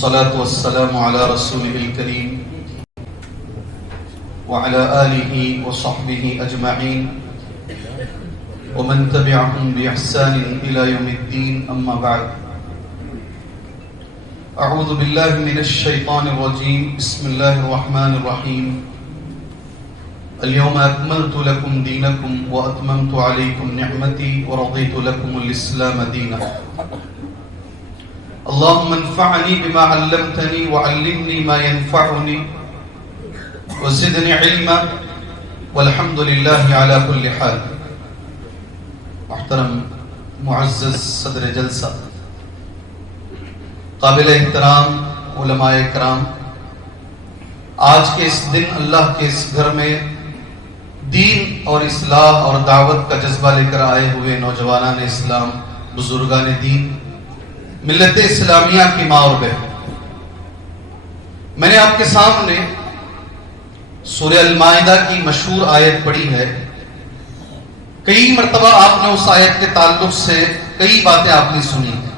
والصلاة والسلام على رسوله الكريم وعلى آله وصحبه أجمعين ومن تبعهم بإحسان إلى يوم الدين أما بعد أعوذ بالله من الشيطان الرجيم بسم الله الرحمن الرحيم اليوم أكملت لكم دينكم وأتممت عليكم نعمتي ورضيت لكم الإسلام دينا اللهم انفعني بما علمتني وعلمني ما ينفعني وزدني علما والحمد لله على كل حال. محترم معزز صدر جلسہ، قابل احترام علماء کرام، آج کے اس دن اللہ کے اس گھر میں دین اور اصلاح اور دعوت کا جذبہ لے کر آئے ہوئے نوجوانان اسلام، بزرگان دین، ملت اسلامیہ کی ماں اور بہن، میں نے آپ کے سامنے سورہ المائدہ کی مشہور آیت پڑھی ہے. کئی مرتبہ آپ نے اس آیت کے تعلق سے کئی باتیں آپ نے سنی ہیں.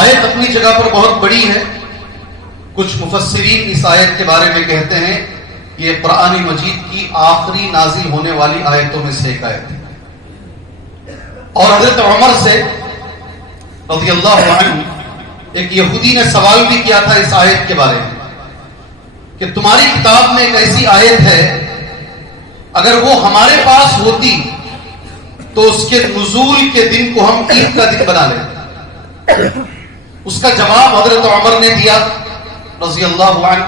آیت اپنی جگہ پر بہت بڑی ہے. کچھ مفسرین اس آیت کے بارے میں کہتے ہیں یہ قرآن مجید کی آخری نازل ہونے والی آیتوں میں سے ایک آیت ہے. اور حضرت عمر سے رضی اللہ عنہ ایک یہودی نے سوال بھی کیا تھا اس آیت کے بارے میں کہ تمہاری کتاب میں ایک ایسی آیت ہے، اگر وہ ہمارے پاس ہوتی تو اس کے نزول کے دن کو ہم عید کا دن بنا لیتے. اس کا جواب حضرت عمر نے دیا رضی اللہ عنہ،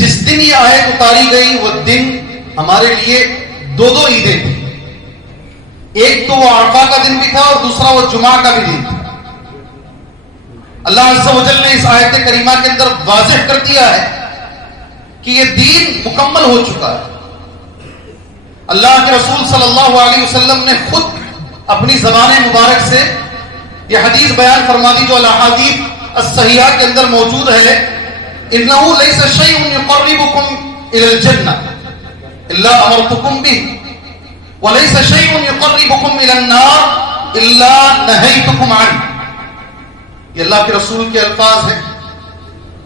جس دن یہ آیت اتاری گئی وہ دن ہمارے لیے دو عیدیں تھیں. ایک تو وہ عرفہ کا دن بھی تھا اور دوسرا وہ جمعہ کا بھی دن تھا. اللہ عز و جل نے اس آیت کریمہ کے اندر واضح کر دیا ہے کہ یہ دین مکمل ہو چکا ہے. اللہ کے رسول صلی اللہ علیہ وسلم نے خود اپنی زبان مبارک سے یہ حدیث بیان فرما دی جو الاحادیث الصحیحہ کے اندر موجود ہے. انه ليس شيء يقربكم الى الجنة الا امرتكم به وليس شيء يقربكم الى النار الا نهيتكم عنه. یہ اللہ کے رسول کے الفاظ ہیں.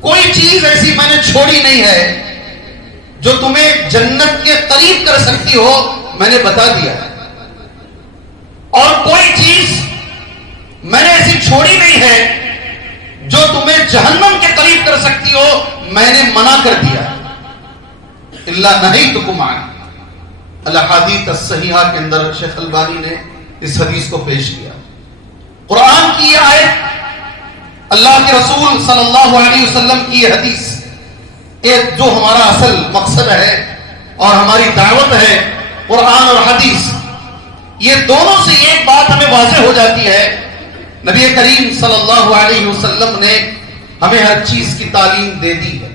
کوئی چیز ایسی میں نے چھوڑی نہیں ہے جو تمہیں جنت کے قریب کر سکتی ہو، میں نے بتا دیا. اور کوئی چیز میں نے ایسی چھوڑی نہیں ہے جو تمہیں جہنم کے قریب کر سکتی ہو، میں نے منع کر دیا. اللہ نہیتکم عنہ. الاحادیث الصحیحہ کے اندر شیخ البانی نے اس حدیث کو پیش کیا. قرآن کی یہ آیت، اللہ کے رسول صلی اللہ علیہ وسلم کی یہ حدیث، ایک جو ہمارا اصل مقصد ہے اور ہماری دعوت ہے، قرآن اور حدیث، یہ دونوں سے ایک بات ہمیں واضح ہو جاتی ہے. نبی کریم صلی اللہ علیہ وسلم نے ہمیں ہر چیز کی تعلیم دے دی ہے.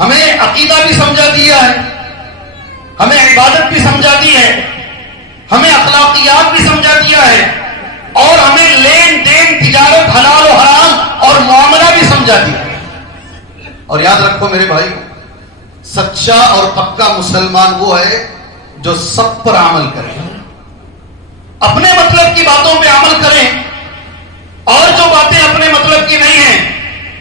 ہمیں عقیدہ بھی سمجھا دیا ہے، ہمیں عبادت بھی سمجھا دی ہے، ہمیں اخلاقیات بھی سمجھا دیا ہے، اور ہمیں لین دین، تجارت، حلال و حرام اور معاملہ بھی سمجھا دیا ہے. اور یاد رکھو میرے بھائی، سچا اور پکا مسلمان وہ ہے جو سب پر عمل کرے، اپنے مطلب کی باتوں پہ عمل کریں، اور جو باتیں اپنے مطلب کی نہیں ہیں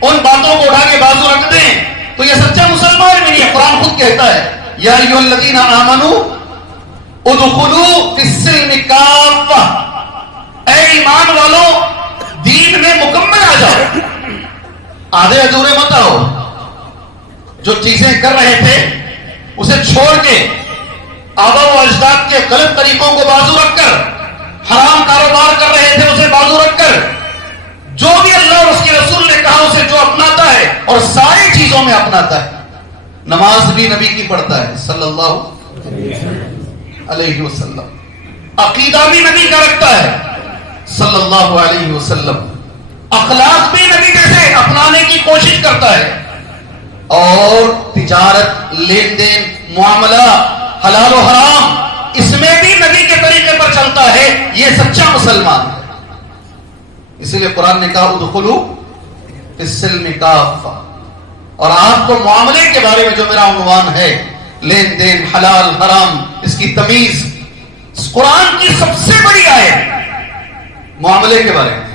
ان باتوں کو اٹھا کے بازو رکھ دیں، تو یہ سچا مسلمان بھی نہیں ہے. قرآن خود کہتا ہے یا ایھا الذین آمنوا ادخلوا فی السلم کافہ، اے ایمان والو دین میں مکمل آ جاؤ، آدھے ادھورے مت آؤ. جو چیزیں کر رہے تھے اسے چھوڑ کے، آبا و اجداد کے غلط طریقوں کو بازو رکھ کر، حرام کاروبار کر رہے تھے اسے بازو رکھ کر، جو بھی اللہ اور اس کے رسول نے کہا اسے جو اپناتا ہے اور ساری چیزوں میں اپناتا ہے. نماز بھی نبی کی پڑھتا ہے صلی اللہ علیہ وسلم، عقیدہ بھی نبی کا رکھتا ہے صلی اللہ علیہ وسلم، اخلاق بھی نبی جیسے اپنانے کی کوشش کرتا ہے، اور تجارت، لین دین، معاملہ، حلال و حرام، اس میں بھی نبی کے طریقے پر چلتا ہے. یہ سچا مسلمان ہے. اسی لیے قرآن نے کہا ادخلوا فی السلم کافہ. اور آپ کو معاملے کے بارے میں جو میرا عنوان ہے، لین دین، حلال حرام، اس کی تمیز، قرآن کی سب سے بڑی آیت معاملے کے بارے میں.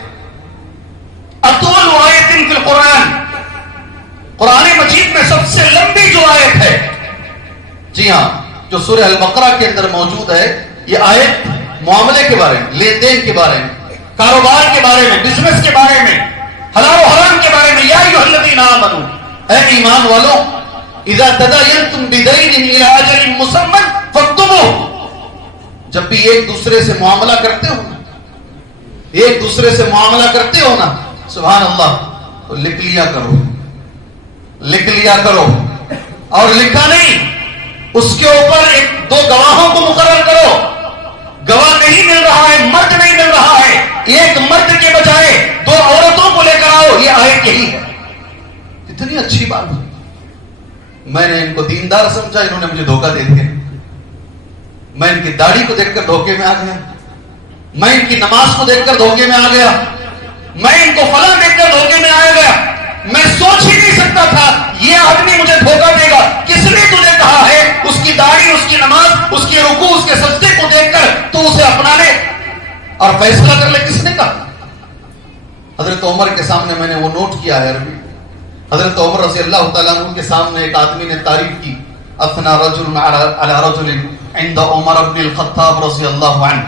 اطول آیت فی القرآن، قرآن مجید میں سب سے لمبی جو آیت ہے، جی ہاں، جو سورہ البقرہ کے اندر موجود ہے، یہ آیت معاملے کے بارے میں، لین دین کے بارے میں، کاروبار کے بارے میں، بزنس کے بارے میں، حلال و حرام کے بارے میں، یا ایھا الذین آمنوا، اے ایمان والو، اذا تداینتم بدین الی اجل مسمى فاکتبوہ، جب بھی ایک دوسرے سے معاملہ کرتے ہو نا، ایک دوسرے سے معاملہ کرتے ہو نا، سبحان اللہ، تو لکھ لیا کرو، لکھ لیا کرو، اور لکھا نہیں، اس کے اوپر ایک دو گواہوں کو مقرر کرو، گواہ نہیں مل رہا ہے، مرد نہیں مل رہا ہے، ایک مرد کے بجائے دو عورتوں کو لے کر آؤ، یہ آیت یہی ہے۔ کتنی اچھی بات ہے، میں نے ان کو دیندار سمجھا، انہوں نے مجھے دھوکہ دے دیا، میں ان کی داڑھی کو دیکھ کر دھوکے میں آ گیا، میں ان کی نماز کو دیکھ کر دھوکے میں آ گیا، میں ان کو فلاں دیکھ کر دھوکے میں آ گیا، میں سوچ ہی نہیں سکتا تھا یہ آدمی مجھے دھوکہ دے گا۔ کس نے تجھے کہا ہے اس کی داڑھی، اس کی نماز، اس کی رکوع، اس کے سجدے کو دیکھ کر تو اسے اپنا لے اور فیصلہ کر لے؟ کس نے کہا؟ حضرت عمر کے سامنے میں نے وہ نوٹ کیا ہے عربی، حضرت عمر رضی اللہ تعالیٰ عنہ کے سامنے ایک آدمی نے تعریف کی، اثنا رجل علی رجل عند عمر بن الخطاب رضی اللہ عنہ،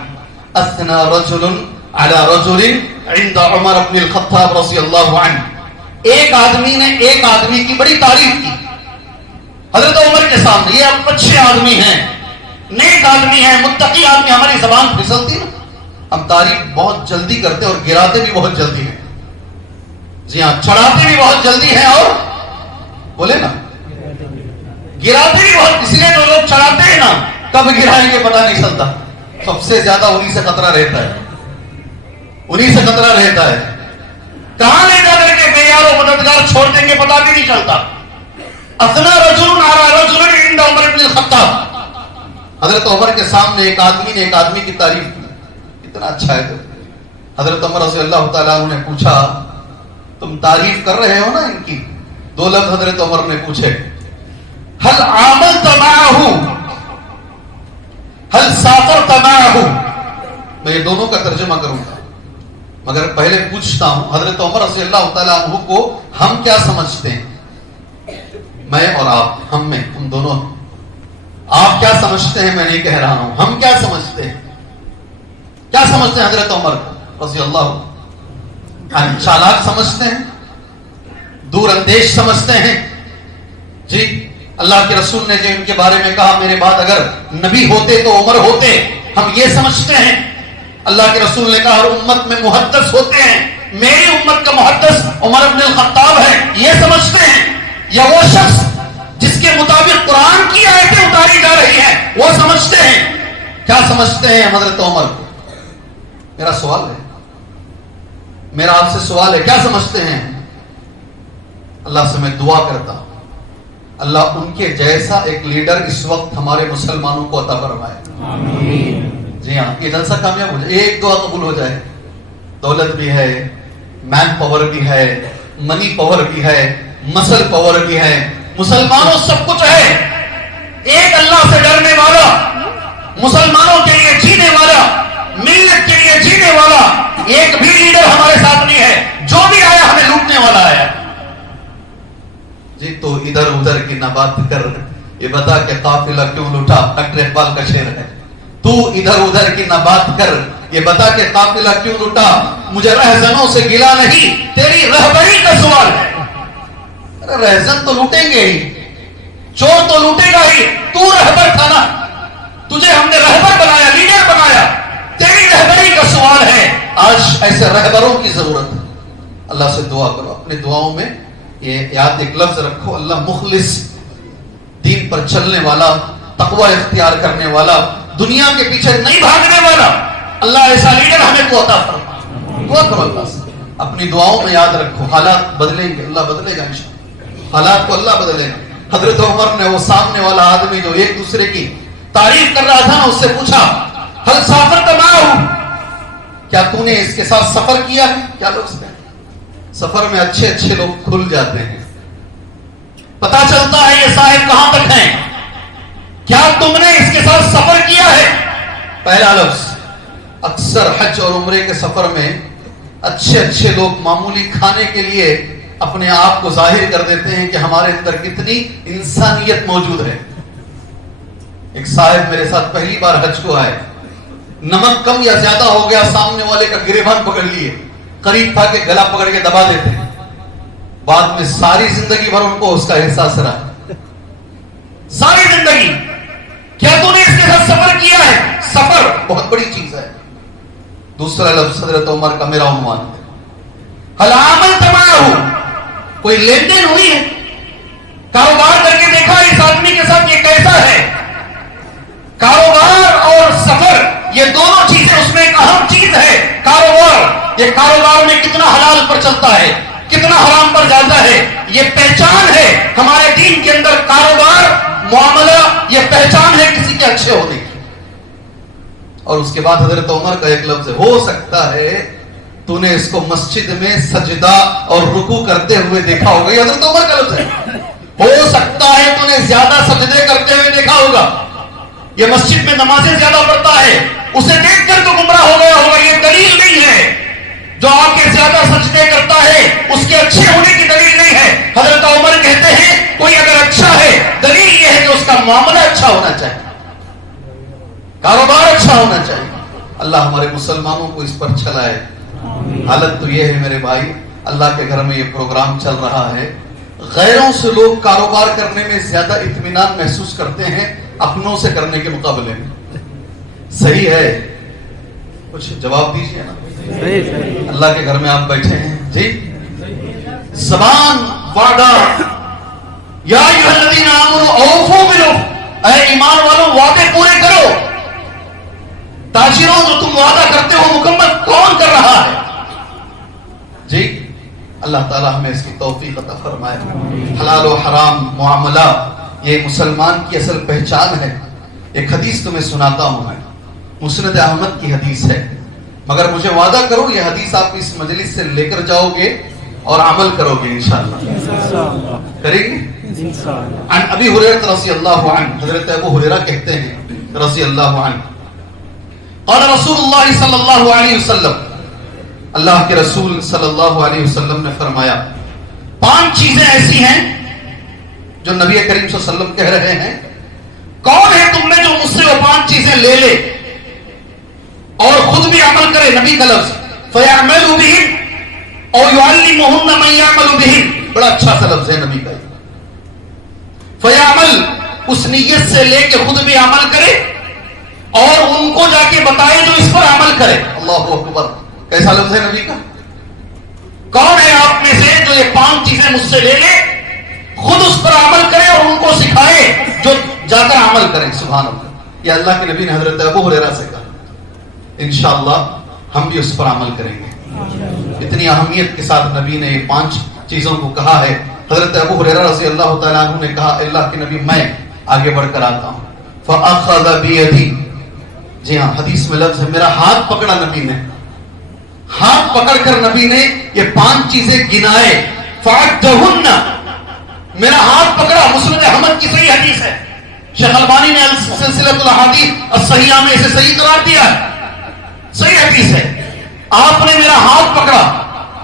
اثنا رجل علی رجل عند عمر بن الخطاب رضی اللہ عنہ، ایک آدمی نے ایک آدمی کی بڑی تعریف کی حضرت عمر کے سامنے، یہ اچھے آدمی ہیں، نیک آدمی ہیں، متقی آدمی۔ ہماری زبان پھسلتی نا، ہم تعریف بہت جلدی کرتے اور گراتے بھی بہت جلدی ہیں، جی ہاں، چڑھاتے بھی بہت جلدی ہیں اور بولے نا گراتے بھی بہت، اس لیے جو لوگ چڑھاتے ہیں نا کب گرائیں گے پتہ نہیں چلتا، سب سے زیادہ انہی سے خطرہ رہتا ہے، انہی سے خطرہ رہتا ہے، کہاں لے جا کر کے بے یار و مددگار چھوڑ دیں گے پتہ بھی نہیں چلتا۔ اثنا رجل علی رجل عند عمر بن الخطاب، حضرت عمر کے سامنے ایک آدمی نے ایک آدمی کی تعریف کی، کتنا اچھا ہے تو حضرت عمر رضی اللہ تعالیٰ عنہ نے پوچھا تم تعریف کر رہے ہو نا ان کی؟ دو لفظ حضرت عمر نے پوچھے، هل عاملت معه هل سافرت معه؟ میں یہ دونوں کا ترجمہ کروں گا مگر پہلے پوچھتا ہوں حضرت عمر رضی اللہ تعالیٰ عنہ کو ہم کیا سمجھتے ہیں؟ میں اور آپ، ہم میں، ہم دونوں، آپ کیا سمجھتے ہیں میں نہیں کہہ رہا ہوں، ہم کیا سمجھتے ہیں؟ کیا سمجھتے ہیں حضرت عمر رضی اللہ عنہ؟ چالاک سمجھتے ہیں، دور اندیش سمجھتے ہیں؟ جی، اللہ کے رسول نے جو ان کے بارے میں کہا میرے بعد اگر نبی ہوتے تو عمر ہوتے، ہم یہ سمجھتے ہیں؟ اللہ کے رسول نے کہا ہر امت میں محدث ہوتے ہیں، میری امت کا محدث عمر بن الخطاب ہے، یہ سمجھتے ہیں؟ یا وہ شخص جس کے مطابق قرآن کی آیتیں اتاری جا رہی ہیں وہ سمجھتے ہیں؟ کیا سمجھتے ہیں حضرت عمر کو؟ میرا سوال ہے، میرا آپ سے سوال ہے، کیا سمجھتے ہیں؟ اللہ سے میں دعا کرتا ہوں اللہ ان کے جیسا ایک لیڈر اس وقت ہمارے مسلمانوں کو عطا فرمائے، آمین۔ جی ہاں، یہ جلسہ کامیاب ہو جائے، ایک دعا قبول ہو جائے، دولت بھی ہے، مین پاور بھی ہے، منی پاور بھی ہے، مسل پاور بھی ہے، مسلمانوں سب کچھ ہے، ایک اللہ سے ڈرنے والا، مسلمانوں کے لیے جینے والا، ملت کے لیے جینے والا ایک بھی لیڈر ہمارے ساتھ نہیں ہے، جو بھی آیا ہمیں لوٹنے والا آیا۔ جی تو ادھر ادھر کی نہ بات کر، یہ بتا کہ قافلہ کیوں لوٹا، ڈاکٹر اقبال کا شعر ہے، تو ادھر ادھر کی نہ بات کر، یہ بتا کہ قافلہ کیوں لوٹا، مجھے رہزنوں سے گلا نہیں، تیری رہبری کا سوال ہے۔ ارے رہزن تو لوٹیں گے ہی، چور تو لوٹے گا ہی، تو رہبر تھا نا، تجھے ہم نے رہبر بنایا، لیڈر بنایا، تیری رہبری کا سوال ہے۔ آج ایسے رہبروں کی ضرورت ہے، اللہ سے دعا کرو، اپنے دعاؤں میں یہ یاد ایک لفظ رکھو، اللہ مخلص، دین پر چلنے والا، تقوی اختیار کرنے والا، دنیا کے پیچھے نہیں بھاگنے والا، اللہ ایسا لیڈر ہمیں کو عطا فرمائے۔ دعا کرو اللہ سے، اپنی دعاؤں میں یاد رکھو، حالات بدلیں گے، اللہ بدلے گا انشاءاللہ، حالات کو اللہ بدلے گا۔ حضرت عمر نے وہ سامنے والا آدمی جو ایک دوسرے کی تعریف کر رہا تھا نا، اس سے پوچھا ہل سافرت معہ، کیا تو نے اس کے ساتھ سفر کیا ہے؟ کیا لفظ ہے؟ سفر میں اچھے اچھے لوگ کھل جاتے ہیں، پتا چلتا ہے یہ صاحب کہاں تک ہیں، کیا تم نے اس کے ساتھ سفر کیا ہے؟ پہلا لفظ، اکثر حج اور عمرے کے سفر میں اچھے اچھے لوگ معمولی کھانے کے لیے اپنے آپ کو ظاہر کر دیتے ہیں کہ ہمارے اندر کتنی انسانیت موجود ہے. ایک صاحب میرے ساتھ پہلی بار حج کو آئے, نمک کم یا زیادہ ہو گیا, سامنے والے کا گریبان پکڑ لیے, قریب تھا کہ گلا پکڑ کے دبا دیتے. بعد میں ساری زندگی بھر ان کو اس کا احساس رہا, ساری زندگی. کیا تو نے اس کے ساتھ سفر کیا ہے؟ سفر بہت بڑی چیز ہے. دوسرا لفظ حضرت عمر کا میرا عنوان ہے, هل عملت معه, کوئی لین دین ہوئی ہے؟ کاروبار کر کے دیکھا اس آدمی کے ساتھ یہ کیسا ہے؟ کاروبار اور سفر یہ دونوں چیزیں, اس میں ایک اہم چیز ہے کاروبار. یہ کاروبار میں کتنا حلال پر چلتا ہے, کتنا حرام پر جاتا ہے, یہ پہچان ہے ہمارے دین کے اندر. کاروبار معاملہ یہ پہچان ہے کسی کے اچھے ہونے کی. اور اس کے بعد حضرت عمر کا ایک لفظ ہے, ہو سکتا ہے تو نے اس کو مسجد میں سجدہ اور رکوع کرتے ہوئے دیکھا ہوگا. یہ حضرت عمر کا لفظ ہے, ہو سکتا ہے تو نے زیادہ سجدے کرتے ہوئے دیکھا ہوگا. یہ مسجد میں نمازیں زیادہ پڑھتا ہے, اسے دیکھ کر تو گمراہ ہو گیا ہوگا. یہ دلیل نہیں ہے. جو آپ کے زیادہ سجدے کرتا ہے اس کے اچھے ہونے کی دلیل نہیں ہے. حضرت عمر کہتے ہیں کوئی اگر اچھا ہے, دلیل یہ ہے کہ اس کا معاملہ اچھا ہونا چاہیے, کاروبار اچھا ہونا چاہیے. اللہ ہمارے مسلمانوں کو اس پر چلائے. حالت تو یہ ہے میرے بھائی, اللہ کے گھر میں یہ پروگرام چل رہا ہے, غیروں سے لوگ کاروبار کرنے میں زیادہ اطمینان محسوس کرتے ہیں اپنوں سے کرنے کے مقابلے میں. صحیح ہے؟ کچھ جواب دیجیے نا. اللہ کے گھر میں آپ بیٹھے ہیں جی, زبان وعدہ, یا ایھا الذین آمنوا اوفوا بالعقد, اے ایمان والوں وعدے پورے کرو. تاجروں جو تم وعدہ کرتے ہو مکمل کون کر رہا ہے؟ جی اللہ تعالیٰ ہمیں اس کی توفیق عطا فرمائے. حلال و حرام معاملہ یہ مسلمان کی اصل پہچان ہے. ایک حدیث تمہیں سناتا ہوں میں, مسند احمد کی حدیث ہے, مگر مجھے وعدہ کرو یہ حدیث آپ اس مجلس سے لے کر جاؤ گے اور عمل کرو گے انشاءاللہ. کریں گے؟ عن ابی ہریرہ رضی اللہ عنہ, حضرت ابو ہریرہ کہتے ہیں رضی اللہ عنہ, قال رسول اللہ صلی اللہ علیہ وسلم, اللہ کے رسول صلی اللہ علیہ وسلم نے فرمایا, 5 چیزیں ایسی ہیں جو نبی کریم صلی اللہ علیہ وسلم کہہ رہے ہیں, کون ہے تم میں جو مجھ سے وہ 5 چیزیں لے لے اور خود بھی عمل کرے. نبی کا لفظ فَيَعْمَلُ بِهِمْ أَوْ يُعَلِّمُهُنَّ مَنْ يَعْمَلُ بِهِمْ, بڑا اچھا سا لفظ ہے نبی کا. فَيَعْمَلْ, اس نیت سے لے کے خود بھی عمل کرے اور ان کو جا کے بتائے جو اس پر عمل کرے. اللہ اکبر, کیسا لفظ ہے نبی کا. کون ہے آپ میں سے جو یہ 5 چیزیں مجھ سے لے لے, خود اس پر عمل کرے اور ان کو سکھائے جو جا کر عمل کریں. سبحان اللہ, یہ اللہ کے نبی نے حضرت ابو ہریرہ سے کہا. انشاءاللہ ہم بھی اس پر عمل کریں گے. اتنی اہمیت کے ساتھ نبی نے یہ 5 چیزوں کو کہا ہے. حضرت ابو ہریرہ رضی اللہ تعالیٰ عنہ نے کہا, اللہ کے نبی میں آگے بڑھ کر آتا ہوں. فَأَخَذَ بِيَدِي, جی ہاں حدیث میں لفظ ہے میرا ہاتھ پکڑا نبی نے. ہاتھ پکڑ کر نبی نے یہ 5 چیزیں گنائے. فَعَدَّهُنَّ, میرا ہاتھ پکڑا. مسند احمد کی صحیح حدیث ہے, شیخ البانی نے سلسلۃ الاحادیث الصحیحہ میں اسے صحیح قرار دیا ہے, صحیح حدیث ہے. آپ نے میرا ہاتھ پکڑا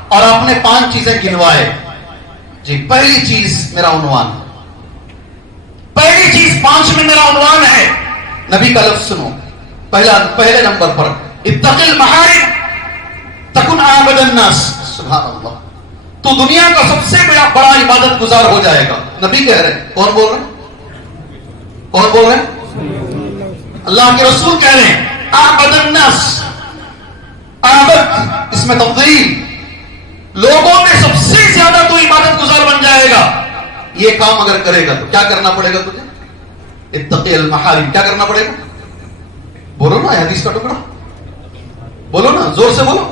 اور آپ نے 5 چیزیں گنوائے. جی پہلی چیز میرا عنوان, پہلی چیز 5 میں میرا عنوان ہے. نبی کا لفظ سنو, پہلے نمبر پر اتق المحارم تکن اعبد الناس. سبحان اللہ, تو دنیا کا سب سے بڑا عبادت گزار ہو جائے گا. نبی کہہ رہے ہیں, کون بول رہے ہیں, کون بول رہے ہیں؟ اللہ کے رسول کہہ رہے ہیں اعبد الناس. عبادت اس میں تفضیل, لوگوں میں سب سے زیادہ تو عبادت گزار بن جائے گا. یہ کام اگر کرے گا تو کیا کرنا پڑے گا تجھے؟ اتقی المحارم, کیا کرنا پڑے گا؟ بولو نا, حدیث کا ٹکڑا بولو نا, زور سے بولو.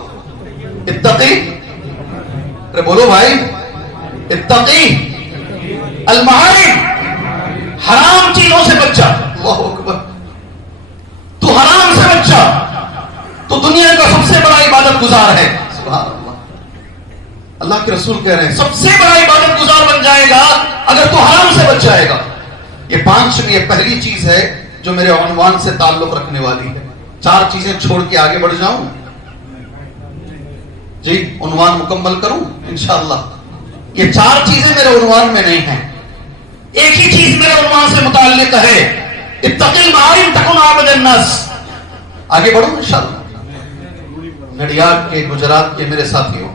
اتقی, ارے بولو بھائی, اتقی المحارم, حرام چیزوں سے بچا. اللہ اکبر, تو حرام سے بچا تو دنیا کا سب سے بڑا عبادت گزار ہے. سبحان اللہ, اللہ کے رسول کہہ رہے ہیں سب سے بڑا عبادت گزار بن جائے گا اگر تو حرام سے بچ جائے گا. یہ 5 میں یہ پہلی چیز ہے جو میرے عنوان سے تعلق رکھنے والی ہے. 4 چیزیں چھوڑ کے آگے بڑھ جاؤں. جی عنوان مکمل کروں انشاءاللہ. یہ 4 چیزیں میرے عنوان میں نہیں ہیں. ایک ہی چیز میرے عنوان سے متعلق ہے, اتق المعالم تکن عابد الناس. آگے بڑھوں انشاءاللہ. نڈیاڈ کے, گجرات کے میرے ساتھیوں,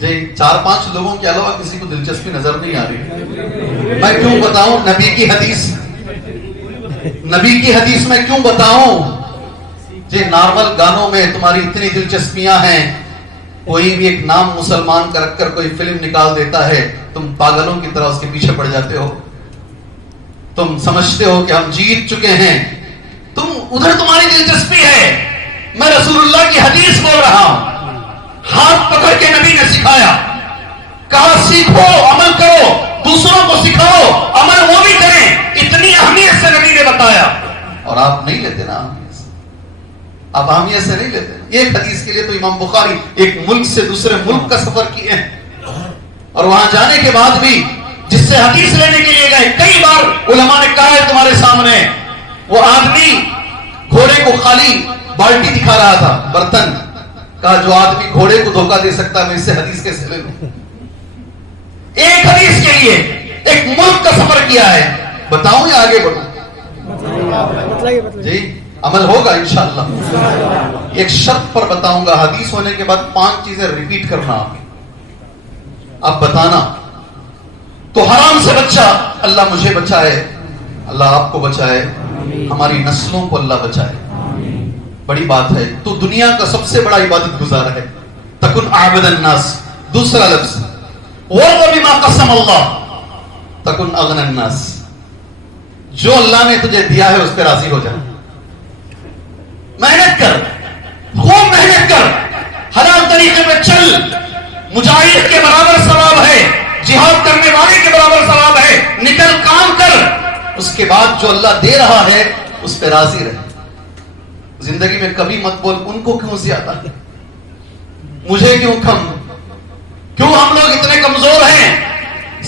جی 4-5 لوگوں کے علاوہ کسی کو دلچسپی نظر نہیں آ رہی. میں کیوں بتاؤں نبی کی حدیث میں کیوں بتاؤں. جی نارمل گانوں میں تمہاری اتنی دلچسپیاں ہیں, کوئی بھی ایک نام مسلمان کا رکھ کر کوئی فلم نکال دیتا ہے, تم پاگلوں کی طرح اس کے پیچھے پڑ جاتے ہو. تم سمجھتے ہو کہ ہم جیت چکے ہیں, ادھر تمہاری دلچسپی ہے. میں رسول اللہ کی حدیث بول رہا ہوں. ہاتھ پکڑ کے نبی نے سکھایا, کہا سیکھو عمل کرو, دوسروں کو سکھاؤ عمل وہ بھی کریں. اتنی اہمیت سے نبی نے بتایا, اور آپ نہیں لیتے نا اہمیت سے, آپ اہمیت سے نہیں لیتے. ایک حدیث کے لیے تو امام بخاری ایک ملک سے دوسرے ملک کا سفر کیے ہیں, اور وہاں جانے کے بعد بھی جس سے حدیث لینے کے لیے گئے, کئی بار علماء نے کہا ہے تمہارے سامنے, وہ آدمی گھوڑے کو خالی بالٹی دکھا رہا تھا, برتن, کہا جو آدمی گھوڑے کو دھوکہ دے سکتا ہے میں اس سے حدیث کیسے لے لوں. ایک حدیث کے لیے ایک ملک کا سفر کیا ہے. بتاؤں یا آگے بڑھوں؟ جی عمل ہوگا انشاءاللہ. ایک شرط پر بتاؤں گا, حدیث ہونے کے بعد 5 چیزیں ریپیٹ کرنا. آپ بتانا. تو حرام سے بچہ, اللہ مجھے بچائے, اللہ آپ کو بچائے, ہماری نسلوں کو اللہ بچائے. بڑی بات ہے. تو دنیا کا سب سے بڑا عبادت گزار ہے, تکن عابد الناس. دوسرا لفظ وَرْضَ بِمَا قَسَمَ اللَّهُ تکن اغنى الناس. جو اللہ نے تجھے دیا ہے اس پہ راضی ہو جا. محنت کر, خوب محنت کر, حلال طریقے پہ چل. مجاہد کے برابر ثواب ہے, جہاد کرنے والے کے برابر ثواب ہے. نکل کام کر, اس کے بعد جو اللہ دے رہا ہے اس پہ راضی رہے. زندگی میں کبھی مت بول ان کو کیوں زیادہ, مجھے کیوں کم, کیوں ہم لوگ اتنے کمزور ہیں,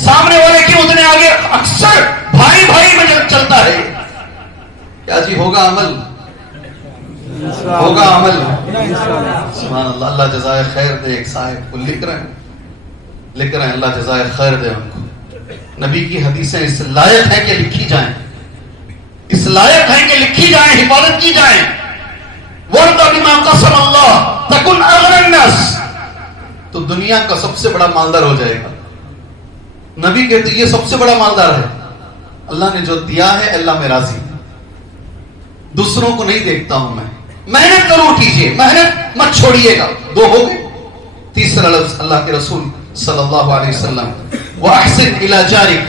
سامنے والے کیوں اتنے آگے. اکثر بھائی بھائی میں چلتا ہے. کیا جی ہوگا عمل, ہوگا عمل. سبحان اللہ. اللہ جزائے خیر دے. ایک صاحب کو لکھ رہے ہیں, اللہ جزائے خیر دے ان کو. نبی کی حدیثیں اس لائق ہیں کہ لکھی جائیں, اس لائق ہیں کہ لکھی جائیں, حفاظت کی جائیں. وَرْضَ بِمَا قَسَمَ اللَّهُ تَكُنْ أَغْنَى النَّاسِ. تو دنیا کا سب سے بڑا مالدار ہو جائے گا. نبی کہتے یہ سب سے بڑا مالدار ہے. اللہ نے جو دیا ہے اللہ میں راضی, دوسروں کو نہیں دیکھتا ہوں میں. محنت ضرور کیجیے, محنت مت چھوڑیے گا. 2 ہو گئے. تیسرا لفظ اللہ کے رسول صلی اللہ علیہ وسلم, وَأَحْسِنْ إِلَى جَارِكَ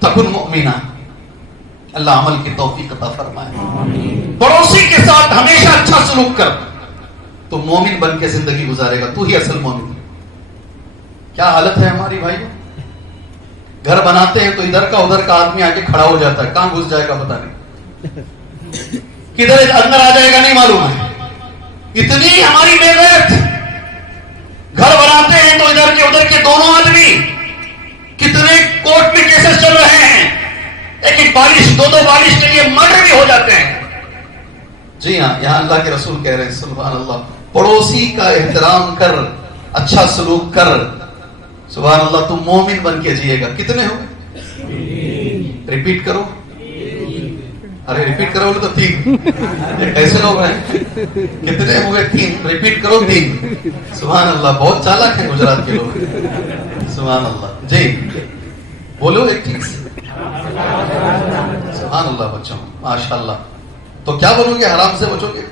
تَكُنْ مُؤْمِنًا. اللہ عمل کی توفیق عطا فرمائے. پڑوسی کے ساتھ ہمیشہ اچھا سلوک کر, تو مومن بن کے زندگی گزارے گا. تو ہی اصل مومن. کیا حالت ہے ہماری بھائی. گھر بناتے ہیں تو ادھر کا ادھر کا آدمی آ کے کھڑا ہو جاتا ہے, کہاں گھس جائے گا پتہ نہیں, کدھر اندر آ جائے گا نہیں معلوم ہے. اتنی ہماری بے غیرت. گھر بناتے ہیں تو ادھر کے ادھر کے دونوں آدمی, کتنے کورٹ میں کیسز چل رہے ہیں, ایک بالش 2 بالش کے لیے مرڈر بھی ہو جاتے ہیں. جی ہاں, یہاں اللہ کے رسول کہہ رہے ہیں سبحان اللہ, پڑوسی کا احترام کر, اچھا سلوک کر. سبحان اللہ. تم مومن بن کے جیے گا. کتنے ہو, ریپیٹ کرو. ارے ریپیٹ کرو تو 3. ایسے لوگ ہیں, کتنے ہوئے 3. ریپیٹ کرو 3. سبحان اللہ. بہت چالاک ہیں گجرات کے لوگ. سبحان اللہ. جی بولو ایک ٹھیک سے. سبحان اللہ. بچوں ماشاء اللہ. تو کیا بولو گے, حرام سے بچو گے.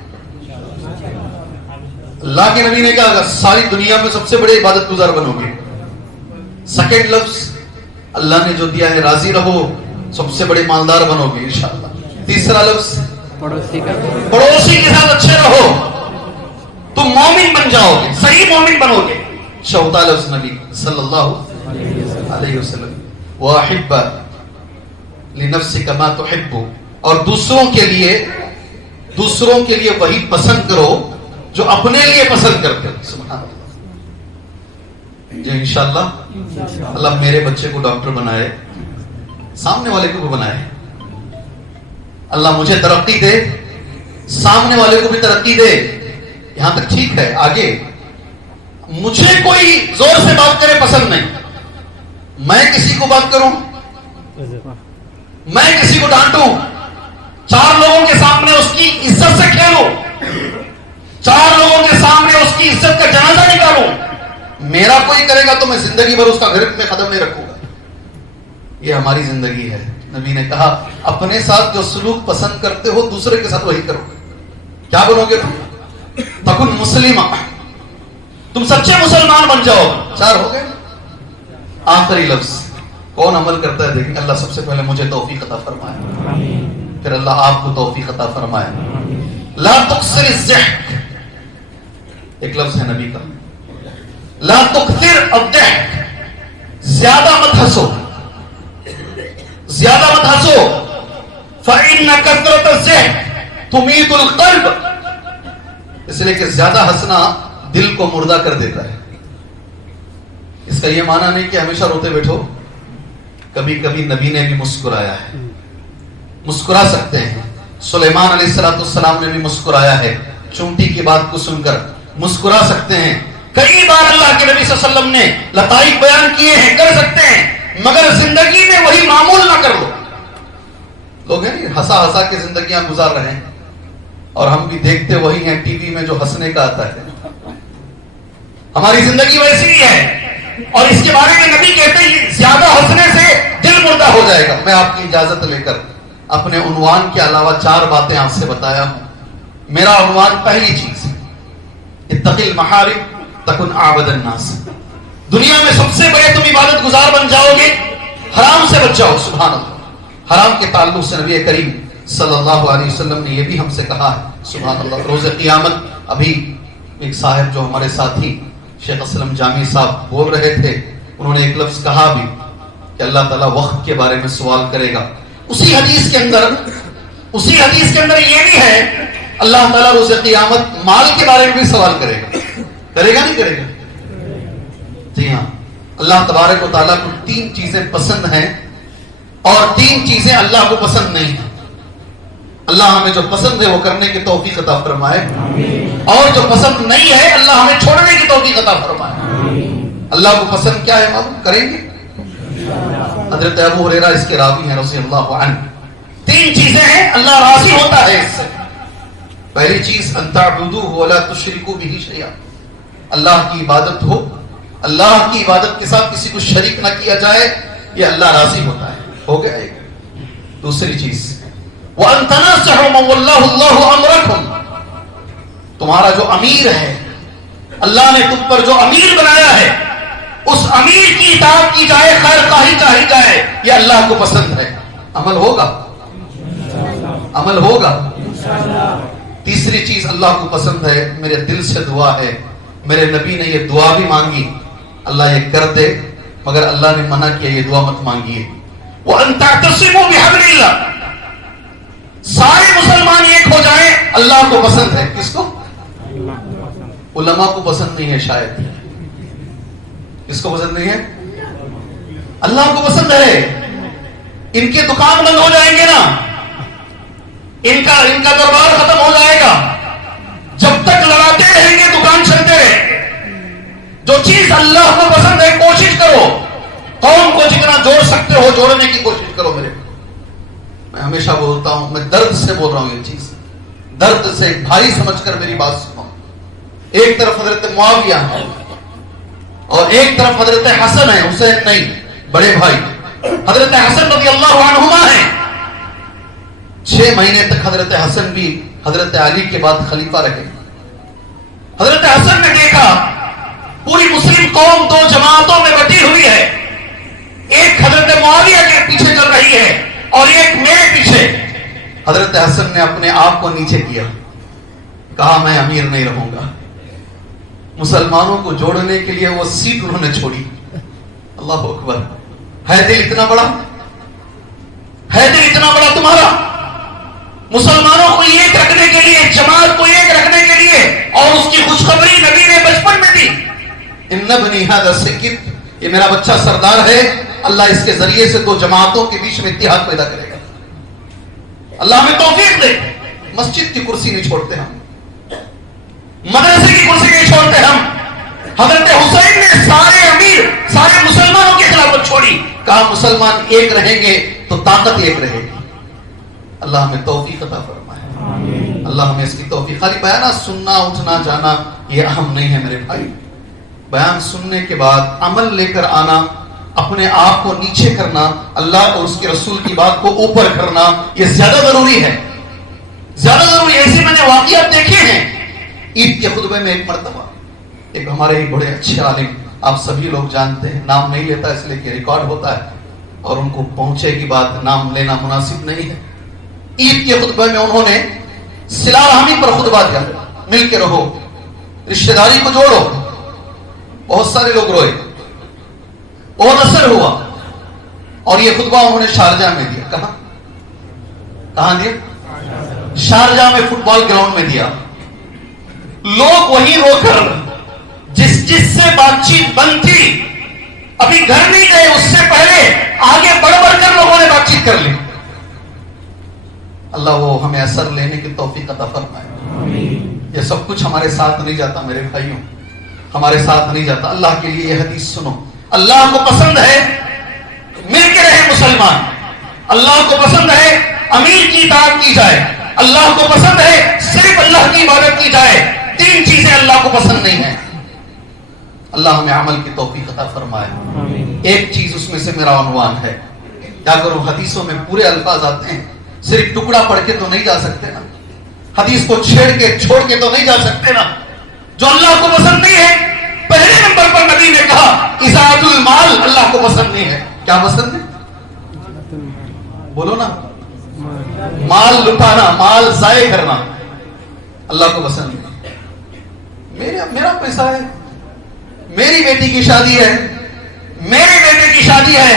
اللہ کے نبی نے کہا ساری دنیا میں سب سے بڑے عبادت گزار بنو گے. سیکنڈ لفظ اللہ نے جو دیا ہے راضی رہو, سب سے بڑے مالدار بنو گے انشاءاللہ. تیسرا لفظ پڑوسی کے ساتھ اچھے رہو, تم مومن بن جاؤ گے, صحیح مومن بنو گے. چوتھا لفظ نبی صلی اللہ علیہ وسلم, وَأَحِبَّ لِنَفْسِكَ مَا تُحِبُّ. اور دوسروں کے لیے وہی پسند کرو جو اپنے لیے پسند کرتے ہو. سبحان اللہ. جی انشاءاللہ اللہ میرے بچے کو ڈاکٹر بنائے, سامنے والے کو بھی بنائے. اللہ مجھے ترقی دے, سامنے والے کو بھی ترقی دے. یہاں تک ٹھیک ہے, آگے مجھے کوئی زور سے بات کرے پسند نہیں، میں کسی کو بات کروں، میں کسی کو ڈانٹوں، 4 لوگوں کے سامنے اس کی عزت سے کھیلوں، 4 لوگوں کے سامنے اس کی عزت کا جنازہ نکالوں، میرا کوئی کرے گا تو میں زندگی بھر اس کا گرفت میں قدم نہیں رکھوں گا۔ یہ ہماری زندگی ہے۔ نبی نے کہا اپنے ساتھ جو سلوک پسند کرتے ہو دوسرے کے ساتھ وہی کرو، کیا بنو گے تم؟ تکن مسلمہ، تم سچے مسلمان بن جاؤ۔ 4 ہو گئے۔ آخری لفظ کون عمل کرتا ہے دیکھیں، اللہ سب سے پہلے مجھے توفیق عطا فرمائے، پھر اللہ آپ کو توفیق عطا فرمائے۔ لا تکثر الضحک، ایک لفظ ہے نبی کا، لا تکثر الضحک، زیادہ مت ہنسو، زیادہ مت ہنسو، فإن كثرة الضحك تميت القلب، اس لیے کہ زیادہ ہنسنا دل کو مردہ کر دیتا ہے۔ اس کا یہ معنی نہیں کہ ہمیشہ روتے بیٹھو، کبھی کبھی نبی نے بھی مسکرایا ہے، مسکرا سکتے ہیں۔ سلیمان علیہ السلام نے بھی مسکرایا ہے، چونٹی کی بات کو سن کر مسکرا سکتے ہیں۔ کئی بار اللہ کے نبی صلی اللہ علیہ وسلم نے لطائف بیان کیے ہیں، کر سکتے ہیں، مگر زندگی میں وہی معمول نہ کر لو۔ لوگ ہیں نہیں ہنسا ہنسا کے زندگیاں گزار رہے ہیں، اور ہم بھی دیکھتے وہی ہیں ٹی وی میں جو ہنسنے کا آتا ہے۔ ہماری زندگی ویسی ہی ہے، اور اس کے بارے میں نبی کہتے ہیں زیادہ ہنسنے سے دل مردہ ہو جائے گا۔ میں آپ کی اجازت لے کر اپنے عنوان کے علاوہ 4 باتیں آپ سے بتایا ہوں۔ میرا عنوان پہلی چیز ہے اتق المحارم تکن اعبد الناس، دنیا میں سب سے بڑے تم عبادت گزار بن جاؤ گے، حرام سے بچ جاؤ۔ سبحان اللہ، حرام کے تعلق سے نبی کریم صلی اللہ علیہ وسلم نے یہ بھی ہم سے کہا ہے۔ سبحان اللہ، روز قیامت ابھی ایک صاحب جو ہمارے ساتھی شیخ اسلم جامی صاحب بول رہے تھے، انہوں نے ایک لفظ کہا بھی کہ اللہ تعالیٰ وقت کے بارے میں سوال کرے گا۔ اسی حدیث کے اندر یہ بھی ہے اللہ تعالیٰ روز قیامت مال کے بارے میں بھی سوال کرے گا، کرے گا نہیں کرے گا؟ جی ہاں، اللہ تبارک و تعالیٰ کو 3 چیزیں پسند ہیں اور 3 چیزیں اللہ کو پسند نہیں ہیں۔ اللہ ہمیں جو پسند ہے وہ کرنے کی توفیق عطا فرمائے، اور جو پسند نہیں ہے اللہ ہمیں چھوڑنے کی توفیق عطا فرمائے۔ اللہ کو پسند کیا ہے معلوم کریں گے؟ حضرت ابو ہریرہ اس کے راوی ہیں رضی اللہ عنہ۔ 3 چیزیں ہیں اللہ راضی ہوتا ہے اس سے۔ پہلی چیز ان تعبدوہ ولا تشرکوا بہ شیئا، اللہ کی عبادت ہو، اللہ کی عبادت کے ساتھ کسی کو شریک نہ کیا جائے، یہ اللہ راضی ہوتا ہے۔ ہو گیا ایک۔ دوسری چیز وَأَن تَنَاصَحُوا مَن وَلَّاهُ اللَّهُ أَمْرَكُمْ، تمہارا جو امیر ہے، اللہ نے تم پر جو امیر بنایا ہے، اس امیر کی اطاعت کی جائے، خیر خواہی چاہی جائے، یہ اللہ کو پسند ہے۔ عمل ہوگا، عمل ہوگا۔ تیسری چیز اللہ کو پسند ہے، میرے دل سے دعا ہے، میرے نبی نے یہ دعا بھی مانگی، اللہ یہ کر دے، مگر اللہ نے منع کیا یہ دعا مت مانگیے۔ وَأَن تَعْتَصِمُوا بِحَبْلِ اللَّهِ، سارے مسلمان ایک ہو جائیں، اللہ کو پسند ہے۔ کس کو؟ علماء کو پسند نہیں ہے شاید۔ کس کو پسند نہیں ہے؟ اللہ کو پسند ہے۔ ان کے دکان بند ہو جائیں گے نا، ان کا دربار ختم ہو جائے گا، جب تک لڑاتے رہیں گے دکان چلتے رہے۔ جو چیز اللہ کو پسند ہے کوشش کرو، قوم کو جتنا جوڑ سکتے ہو جوڑنے کی کوشش کرو۔ میں ہمیشہ بولتا ہوں، میں درد سے بول رہا ہوں یہ چیز، درد سے، ایک بھائی سمجھ کر میری بات سنو۔ ایک طرف حضرت معاویہ ہے اور ایک طرف حضرت حسن ہے، حسین نہیں، بڑے بھائی حضرت حسن رضی اللہ عنہما ہیں۔ 6 مہینے تک حضرت حسن بھی حضرت علی کے بعد خلیفہ رہے۔ حضرت حسن نے دیکھا پوری مسلم قوم 2 جماعتوں میں بٹی ہوئی ہے، ایک حضرت معاویہ کے پیچھے چل رہی ہے اور ایک میرے پیچھے۔ حضرت حسن نے اپنے آپ کو نیچے کیا، کہا میں امیر نہیں رہوں گا۔ مسلمانوں کو جوڑنے کے لیے وہ سیٹ انہوں نے چھوڑی۔ اللہ اکبر، ہے دل اتنا بڑا، ہے دل اتنا بڑا تمہارا، مسلمانوں کو ایک رکھنے کے لیے، جماعت کو ایک رکھنے کے لیے، اور اس کی خوشخبری نبی نے بچپن میں دی۔ ان ابنی ھذا سکت، یہ میرا بچہ سردار ہے، اللہ اس کے ذریعے سے 2 جماعتوں کے بیچ میں اتحاد پیدا کرے گا۔ اللہ ہمیں توفیق دے۔ مسجد کی کرسی نہیں چھوڑتے ہم، مدرسے کی کرسی نہیں چھوڑتے ہم، حضرت حسین نے سارے امیر سارے مسلمانوں کی خلافت چھوڑی, کہا مسلمان ایک رہیں گے تو طاقت ایک رہے گی. اللہ ہمیں توفیق عطا فرمائے, اللہ ہمیں اس کی توفیق. خالی بیان سننا اٹھنا جانا یہ اہم نہیں ہے میرے بھائی. بیان سننے کے بعد عمل لے کر آنا, اپنے آپ کو نیچے کرنا, اللہ اور اس کے رسول کی بات کو اوپر کرنا, یہ زیادہ ضروری ہے, زیادہ ضروری ہے. ایسے میں نے واقعات دیکھے ہیں. عید کے خطبے میں ایک مرتبہ ایک ہمارے ہی بڑے اچھے عالم, آپ سبھی لوگ جانتے ہیں, نام نہیں لیتا اس لیے کہ ریکارڈ ہوتا ہے اور ان کو پہنچے گی بات, نام لینا مناسب نہیں ہے. عید کے خطبے میں انہوں نے صلہ رحمی پر خطبہ دیا, مل کے رہو, رشتہ داری کو جوڑو. بہت سارے لوگ روئے, بہت اثر ہوا, اور یہ خطبہ انہوں نے شارجہ میں دیا. کہاں دیا؟ شارجہ میں فٹ بال گراؤنڈ میں دیا. لوگ وہیں رو کر جس سے بات چیت بند تھی, ابھی گھر نہیں گئے, اس سے پہلے آگے بڑھ بڑھ کر لوگوں نے بات چیت کر لی. اللہ وہ ہمیں اثر لینے کی توفیق عطا فرمائے. یہ سب کچھ ہمارے ساتھ نہیں جاتا میرے بھائیوں, ہمارے ساتھ نہیں جاتا. اللہ کے لیے یہ حدیث سنو. اللہ کو پسند ہے مل کے رہے مسلمان, اللہ کو پسند ہے امیر کی اطاعت کی جائے, اللہ کو پسند ہے صرف اللہ کی عبادت کی جائے. تین چیزیں اللہ کو پسند نہیں ہیں. اللہ ہمیں عمل کی توفیق عطا فرمائے. ایک چیز اس میں سے میرا عنوان ہے, کیا کروں, حدیثوں میں پورے الفاظ آتے ہیں, صرف ٹکڑا پڑھ کے تو نہیں جا سکتے نا, حدیث کو چھیڑ کے چھوڑ کے تو نہیں جا سکتے نا. جو اللہ کو پسند نہیں ہے, پہلے نمبر پر نبی نے کہا اضاعت المال, اللہ کو پسند نہیں ہے. کیا پسند ہے؟ بولو نا, مال لٹانا, مال ضائع کرنا اللہ کو پسند نہیں. میرا پیسہ ہے, میری بیٹی کی شادی ہے, میرے بیٹے کی شادی ہے,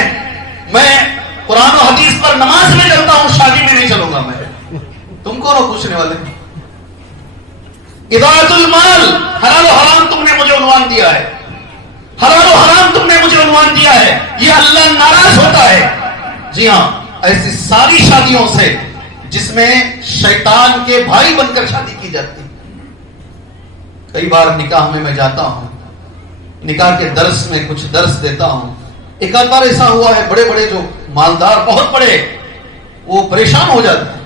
میں قرآن و حدیث پر نماز میں چلتا ہوں, شادی میں نہیں چلوں گا میں. تم کو نہ پوچھنے والے. اضاعت المال, حلال و حرام تم نے مجھے عنوان دیا ہے, حلال و حرام تم نے مجھے عنوان دیا ہے, یہ اللہ ناراض ہوتا ہے. جی ہاں, ایسی ساری شادیوں سے جس میں شیطان کے بھائی بن کر شادی کی جاتی. کئی بار نکاح میں جاتا ہوں, نکاح کے درس میں کچھ درس دیتا ہوں. ایک آدھ بار ایسا ہوا ہے, بڑے بڑے جو مالدار بہت بڑے, وہ پریشان ہو جاتے ہیں.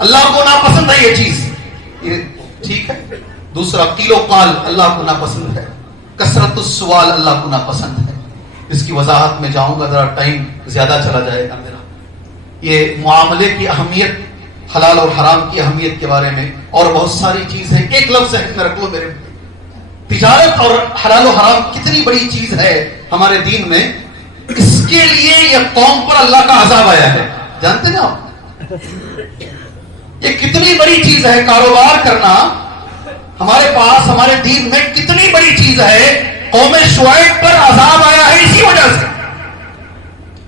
اللہ کو ناپسند ہے یہ چیز, یہ ٹھیک ہے. دوسرا قیل و قال اللہ کو ناپسند ہے. کثرت السوال اللہ کو ناپسند ہے. اس کی وضاحت میں جاؤں گا, ذرا ٹائم زیادہ چلا جائے گا میرا. یہ معاملے کی اہمیت, حلال اور حرام کی اہمیت کے بارے میں, اور بہت ساری چیز ہے. ایک لفظ ہے میں رکھ لو میرے, تجارت اور حلال و حرام کتنی بڑی چیز ہے ہمارے دین میں. اس کے لیے یہ قوم پر اللہ کا عذاب آیا ہے, جانتے نا آپ, یہ کتنی بڑی چیز ہے. کاروبار کرنا ہمارے پاس ہمارے دین میں کتنی بڑی چیز ہے. قوم شعیب پر عذاب آیا ہے اسی وجہ سے.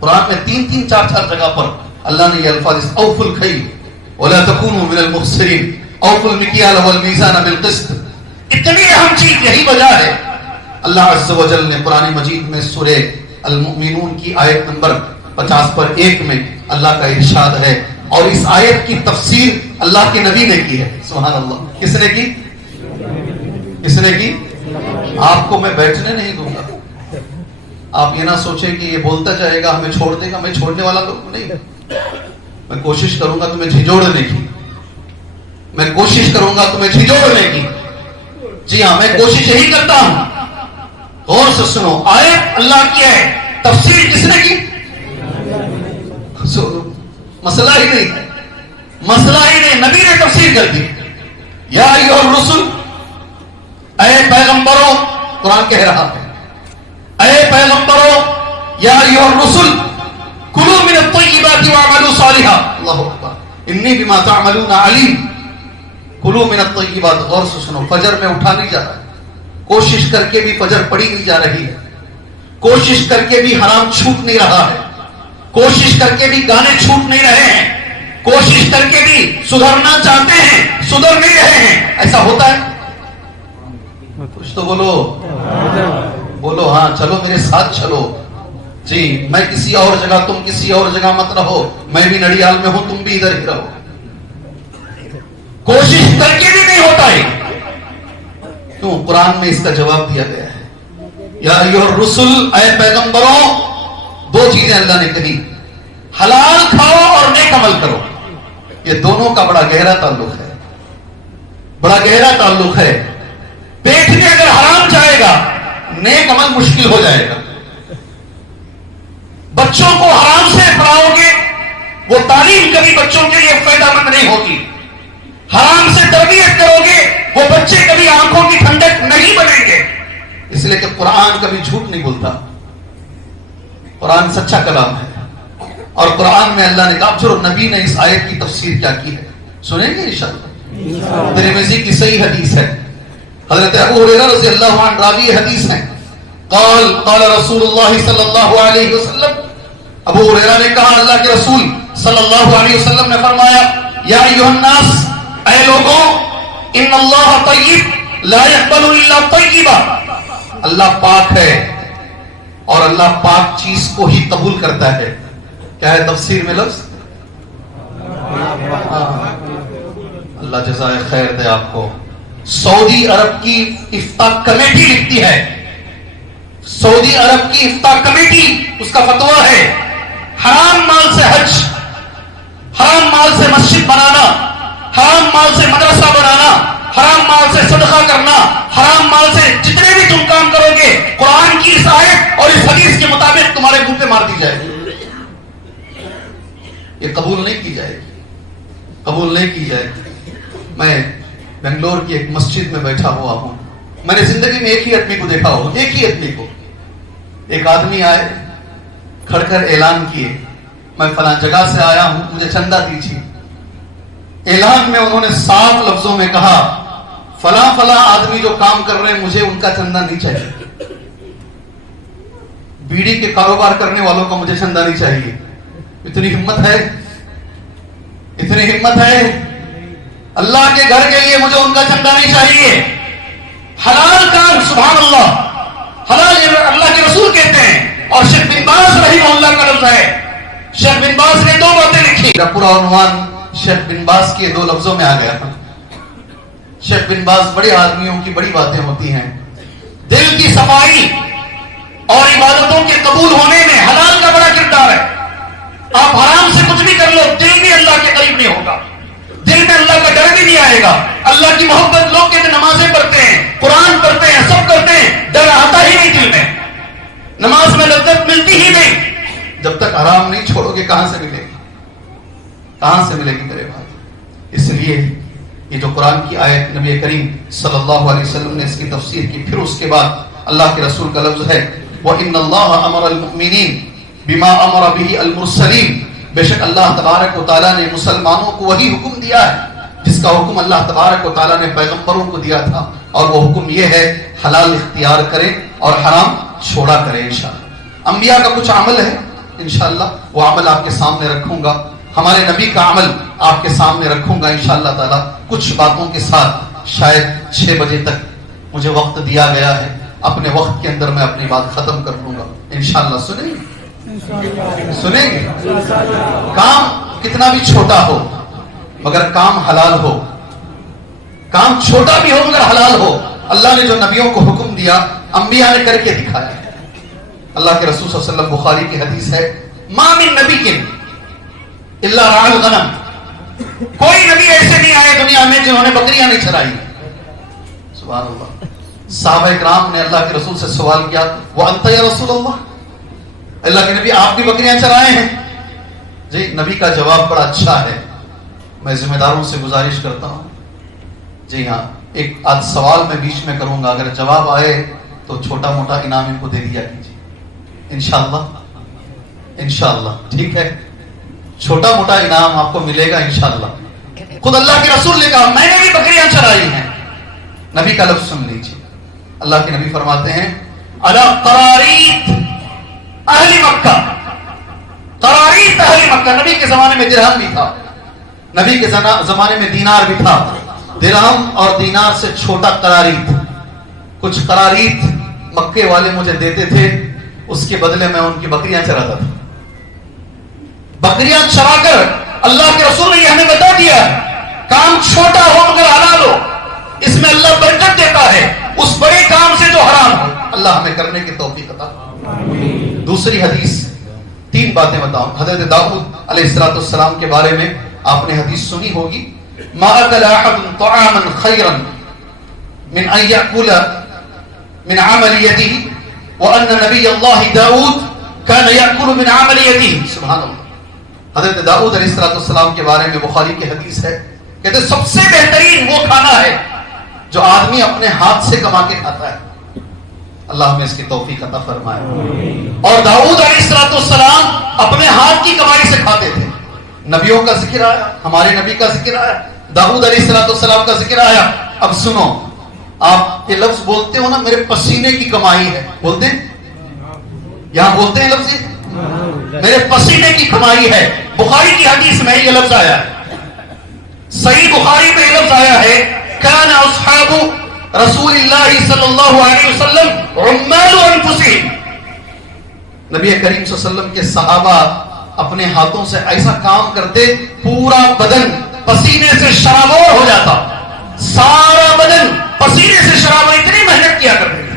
قرآن میں 3-4 جگہ پر اللہ نے یہ الفاظ, اوفوا الکیل ولا تکونوا من المخسرین, اوفوا المکیال والمیزان بالقسط. اتنی اہم چیز یہی وجہ ہے. اللہ عز و جل نے قرآن مجید میں سورہ المؤمنون کی آیت نمبر 50 پر 1 میں اللہ کا ارشاد ہے, اور اس آیت کی تفسیر اللہ کے نبی نے کی ہے. سبحان اللہ. کس نے کی؟ کس نے کی؟ آپ کو میں بیٹھنے نہیں دوں گا. آپ یہ نہ سوچیں کہ یہ بولتا جائے گا ہمیں چھوڑ دے گا, میں چھوڑنے والا تو نہیں. میں کوشش کروں گا تمہیں جھنجھوڑنے کی, میں کوشش کروں گا تمہیں جھنجھوڑنے کی. جی ہاں, میں کوشش یہی کرتا ہوں. غور سے سنو, آیت اللہ کی ہے, تفسیر کس نے کی؟ مسئلہ ہی نہیں, مسئلہ ہی نہیں, نبی نے تفسیر کر دی. یا ایھا الرسل, اے پیغمبروں, قرآن کہہ رہا ہے, اے پیغمبروں, یا ایھا الرسل کلوا من الطیبات واعملوا صالحا. اللہ اکبر. انی بما تعملون علیم. کلوا من الطیبات. غور سے سنو, فجر میں اٹھا نہیں جا رہا ہے, کوشش کر کے بھی فجر پڑی نہیں جا رہی ہے, کوشش کر کے بھی حرام چھوٹ نہیں رہا ہے, کوشش کر کے بھی گانے چھوٹ نہیں رہے ہیں, کوشش کر کے بھی سدھرنا چاہتے ہیں, سدھر نہیں رہے ہیں. ایسا ہوتا ہے؟ کچھ تو بولو, بولو ہاں, چلو میرے ساتھ چلو. جی, میں کسی اور جگہ, تم کسی اور جگہ مت رہو, میں بھی نڑیال میں ہوں, تم بھی ادھر ہی رہو. کوشش کر کے بھی نہیں ہوتا ہے. کیوں؟ قرآن میں اس کا جواب دیا گیا ہے. یا ایھا الرسل، اے پیغمبروں، دو چیزیں اللہ نے کہی، حلال کھاؤ اور نیک عمل کرو. یہ دونوں کا بڑا گہرا تعلق ہے، بڑا گہرا تعلق ہے. پیٹ میں اگر حرام جائے گا نیک عمل مشکل ہو جائے گا. بچوں کو حرام سے پڑھاؤ گے وہ تعلیم کبھی بچوں کے لیے فائدہ مند نہیں ہوگی. حرام سے تربیت کرو گے وہ بچے کبھی آنکھوں کی ٹھنڈک نہیں بنیں گے. اس لیے کہ قرآن کبھی جھوٹ نہیں بولتا، قرآن سچا کلام ہے. اور قرآن میں اللہ نے کہا، جو نبی نے اس آیت کی تفسیر کیا کی ہے سنیں گے انشاءاللہ. ترمذی کی صحیح حدیث ہے، حضرت ابو ہریرہ رضی اللہ عنہ راوی حدیث ہیں. قال قال رسول اللہ صلی اللہ علیہ وسلم، ابو ہریرہ نے کہا اللہ کے رسول صلی اللہ علیہ وسلم نے فرمایا، یا ایھا الناس، اے لوگوں، ان اللہ طیب لا يقبل الا طیبا، اللہ پاک ہے اور اللہ پاک چیز کو ہی قبول کرتا ہے. کیا ہے تفسیر میں لفظ؟ اللہ جزائے خیر دے آپ کو. سعودی عرب کی افتاء کمیٹی لکھتی ہے، سعودی عرب کی افتاء کمیٹی، اس کا فتویٰ ہے، حرام مال سے حج، حرام مال سے مسجد بنانا، حرام مال سے مدرسہ بنانا، حرام مال سے صدقہ کرنا، حرام مال سے جتنے بھی تم کام کرو گے قرآن کی اس آیت اور اس حدیث کے مطابق تمہارے منہ پہ مار دی جائے گی. یہ قبول نہیں کی جائے گی، قبول نہیں کی جائے گی. میں بنگلور کی ایک مسجد میں بیٹھا ہوا ہوں. میں نے زندگی میں ایک ہی آدمی کو دیکھا ہو، ایک ہی آدمی کو. ایک آدمی آئے، کھڑ کر اعلان کیے، میں فلاں جگہ سے آیا ہوں، مجھے چندہ دیجیے. اعلان میں انہوں نے صاف لفظوں میں کہا، فلاں فلاں آدمی جو کام کر رہے ہیں مجھے ان کا چندہ نہیں چاہیے. بیڑی کے کاروبار کرنے والوں کا مجھے چندہ نہیں چاہیے. اتنی ہمت ہے، اتنی ہمت ہے. اللہ کے گھر کے لیے مجھے ان کا چندہ نہیں چاہیے. حلال کام، سبحان اللہ، حلال اللہ کے رسول کہتے ہیں. اور شیخ بن باز رحمہ اللہ کا لفظ ہے، شیخ بن باز نے دو باتیں لکھی. پورا عنوان شیخ بن باز کے دو لفظوں میں آ گیا تھا. شیخ بن باز، بڑے آدمیوں کی بڑی باتیں ہوتی ہیں. دل کی صفائی اور عبادتوں کے قبول ہونے میں حلال کا بڑا کردار ہے. آپ حرام سے کچھ بھی کر لو، دل بھی اللہ کے قریب نہیں ہوگا، دل میں اللہ کا ڈر بھی نہیں آئے گا. اللہ کی محبت، لوگ کہتے ہیں نمازیں پڑھتے ہیں، قرآن پڑھتے ہیں، سب کرتے ہیں، ڈر آتا ہی نہیں دل میں. نماز میں لذت ملتی ہی نہیں. جب تک حرام نہیں چھوڑو گے کہاں سے ملے گی، کہاں سے ملے گی میرے بھائی. اس لیے یہ جو قرآن کی آیت نبی کریم صلی اللہ علیہ وسلم نے اس کی تفسیر کی، پھر اس کے بعد اللہ کے رسول کا لفظ ہے، وَإِنَّ اللَّهَ أَمَرَ الْمُؤْمِنِينَ بِمَا أَمَرَ بِهِ الْمُرْسَلِينَ، بے شک اللہ تبارک و تعالیٰ نے مسلمانوں کو وہی حکم دیا ہے جس کا حکم اللہ تبارک و تعالیٰ نے پیغمبروں کو دیا تھا. اور وہ حکم یہ ہے، حلال اختیار کریں اور حرام چھوڑا کریں. انشاءاللہ انبیاء کا کچھ عمل ہے، انشاءاللہ وہ عمل آپ کے سامنے رکھوں گا. ہمارے نبی کا عمل آپ کے سامنے رکھوں گا انشاءاللہ تعالیٰ. کچھ باتوں کے ساتھ شاید 6 بجے تک مجھے وقت دیا گیا ہے، اپنے وقت کے اندر میں اپنی بات ختم کر لوں گا انشاءاللہ. سنیں گے؟ سنیں گے؟ کام کتنا بھی چھوٹا ہو مگر کام حلال ہو، کام چھوٹا بھی ہو مگر حلال ہو. اللہ نے جو نبیوں کو حکم دیا انبیاء نے کر کے دکھایا ہے. اللہ کے رسول صلی اللہ علیہ وسلم، بخاری کی حدیث ہے، ما من نبی الا رعى الغنم، کوئی نبی ایسے نہیں آئے دنیا میں جنہوں نے بکریاں نہیں چرائی. سبحان اللہ. صحابہ کرام نے اللہ کے رسول سے سوال کیا، وانت یا رسول اللہ، اللہ کے نبی آپ بھی بکریاں چرائے ہیں؟ جی. نبی کا جواب بڑا اچھا ہے. میں ذمہ داروں سے گزارش کرتا ہوں، جی ہاں، ایک آدھ سوال میں بیچ میں کروں گا، اگر جواب آئے تو چھوٹا موٹا انعام ان کو دے دیا کیجیے انشاءاللہ. انشاءاللہ ٹھیک ہے، چھوٹا موٹا انعام آپ کو ملے گا انشاءاللہ. خود اللہ کے رسول نے کہا میں نے بھی بکریاں چرائی ہیں. نبی کا لفظ سن لیجیے. اللہ کے نبی فرماتے ہیں، علی قراریت اہل مکہ، قراریت اہل مکہ. نبی کے زمانے میں درہم بھی تھا، نبی کے زمانے میں دینار بھی تھا. درہم اور دینار سے چھوٹا قراریت. کچھ قراریت مکے والے مجھے دیتے تھے، اس کے بدلے میں ان کی بکریاں چراتا تھا. بکریاں چرا کر اللہ کے رسول نے یہ ہمیں بتا دیا، کام چھوٹا ہو مگر حلال ہو، اس میں اللہ برکت دیتا ہے. اس بڑے کام سے جو حرام ہو، اللہ ہمیں کرنے کی توفیق عطا فرمائے۔ دوسری حدیث، 3 باتیں بتاؤں۔ حضرت داؤد علیہ السلام کے بارے میں آپ نے حدیث سنی ہوگی، ما اکل احد طعاما خیرا من ان یاکل من عمل یده وان نبی اللہ داؤد كان یاکل من عمل یده۔ سبحان اللہ۔ حضرت داؤد علیہ السلام کے بارے میں بخاری کی حدیث ہے، کہتے سب سے بہترین وہ کھانا ہے جو آدمی اپنے ہاتھ سے کما کے کھاتا ہے۔ اللہ ہمیں اس کی توفیق عطا فرمائے۔ اور داؤد علیہ السلام اپنے ہاتھ کی کمائی سے کھاتے تھے۔ نبیوں کا ذکر آیا، ہمارے نبی کا ذکر آیا، داؤد علیہ السلام کا ذکر آیا۔ اب سنو، آپ یہ لفظ بولتے ہو نا، میرے پسینے کی کمائی ہے، بولتے ہیں؟ یہاں بولتے ہیں لفظ میرے پسینے کی کمائی ہے۔ بخاری کی حدیث میں یہ لفظ آیا ہے، صحیح بخاری میں یہ لفظ آیا ہے، کان اصحاب رسول اللہ صلی اللہ علیہ وسلم عمال انفسهم۔ نبی کریم صلی اللہ علیہ وسلم کے صحابہ اپنے ہاتھوں سے ایسا کام کرتے، پورا بدن پسینے سے شرابور ہو جاتا، سارا بدن پسینے سے شرابور، اتنی محنت کیا کرتے تھے۔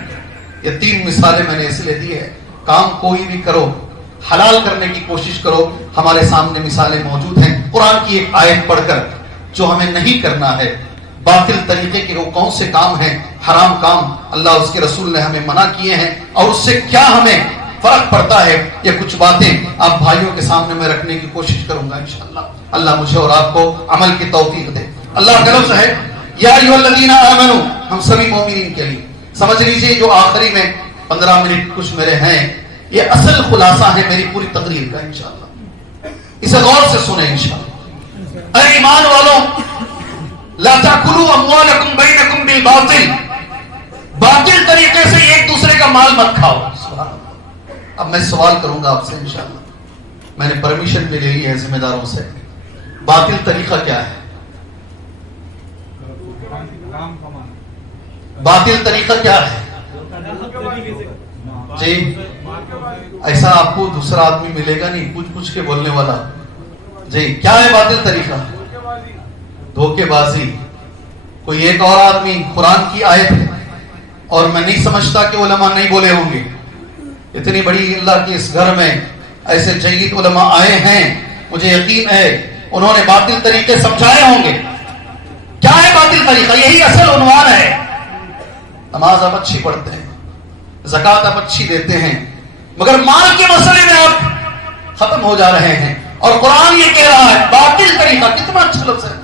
یہ 3 مثالیں میں نے اس لیے دی ہے، کام کوئی بھی کرو حلال کرنے کی کوشش کرو۔ ہمارے سامنے مثالیں موجود ہیں، قرآن کی ایک آیت پڑھ کر جو ہمیں نہیں کرنا ہے، باطل طریقے کے وہ کون سے کام ہیں، حرام کام اللہ اس کے رسول نے ہمیں منع کیے ہیں، اور اس سے کیا ہمیں فرق پڑتا ہے، یہ کچھ باتیں آپ بھائیوں کے سامنے میں رکھنے کی کوشش کروں گا انشاءاللہ۔ اللہ مجھے اور آپ کو عمل کی توفیق دے۔ اللہ کا لفظ ہے یا ایھا الذین آمنوا، ہم سبھی مومنین کے لیے سمجھ لیجئے، جو آخری میں 15 منٹ کچھ میرے ہیں، یہ اصل خلاصہ ہے میری پوری تقریر کا انشاءاللہ، اسے غور سے سنیں انشاءاللہ۔ اے ایمان والوں، لا تاکلوا اموالکم بینکم بالباطل، باطل طریقے سے ایک دوسرے کا مال مت کھاؤ۔ سبحان اللہ۔ اب میں سوال کروں گا آپ سے انشاءاللہ، میں نے پرمیشن بھی لے لی ہے ذمہ داروں سے، باطل طریقہ کیا ہے؟ باطل طریقہ کیا ہے جی؟ ایسا آپ کو دوسرا آدمی ملے گا نہیں پوچھ پوچھ کے بولنے والا جی۔ کیا ہے باطل طریقہ؟ دھوکے بازی۔ کوئی ایک اور آدمی، قرآن کی آیت ہے اور میں نہیں سمجھتا کہ علماء نہیں بولے ہوں گے، اتنی بڑی اللہ کی اس گھر میں ایسے جید علماء آئے ہیں، مجھے یقین ہے انہوں نے باطل طریقے سمجھائے ہوں گے۔ کیا ہے باطل طریقہ؟ یہی اصل عنوان ہے۔ نماز آپ اچھی پڑھتے ہیں، زکوٰۃ آپ اچھی دیتے ہیں، مگر مال کے مسئلے میں آپ ختم ہو جا رہے ہیں، اور قرآن یہ کہہ رہا ہے باطل طریقہ۔ کتنا اچھا لفظ ہے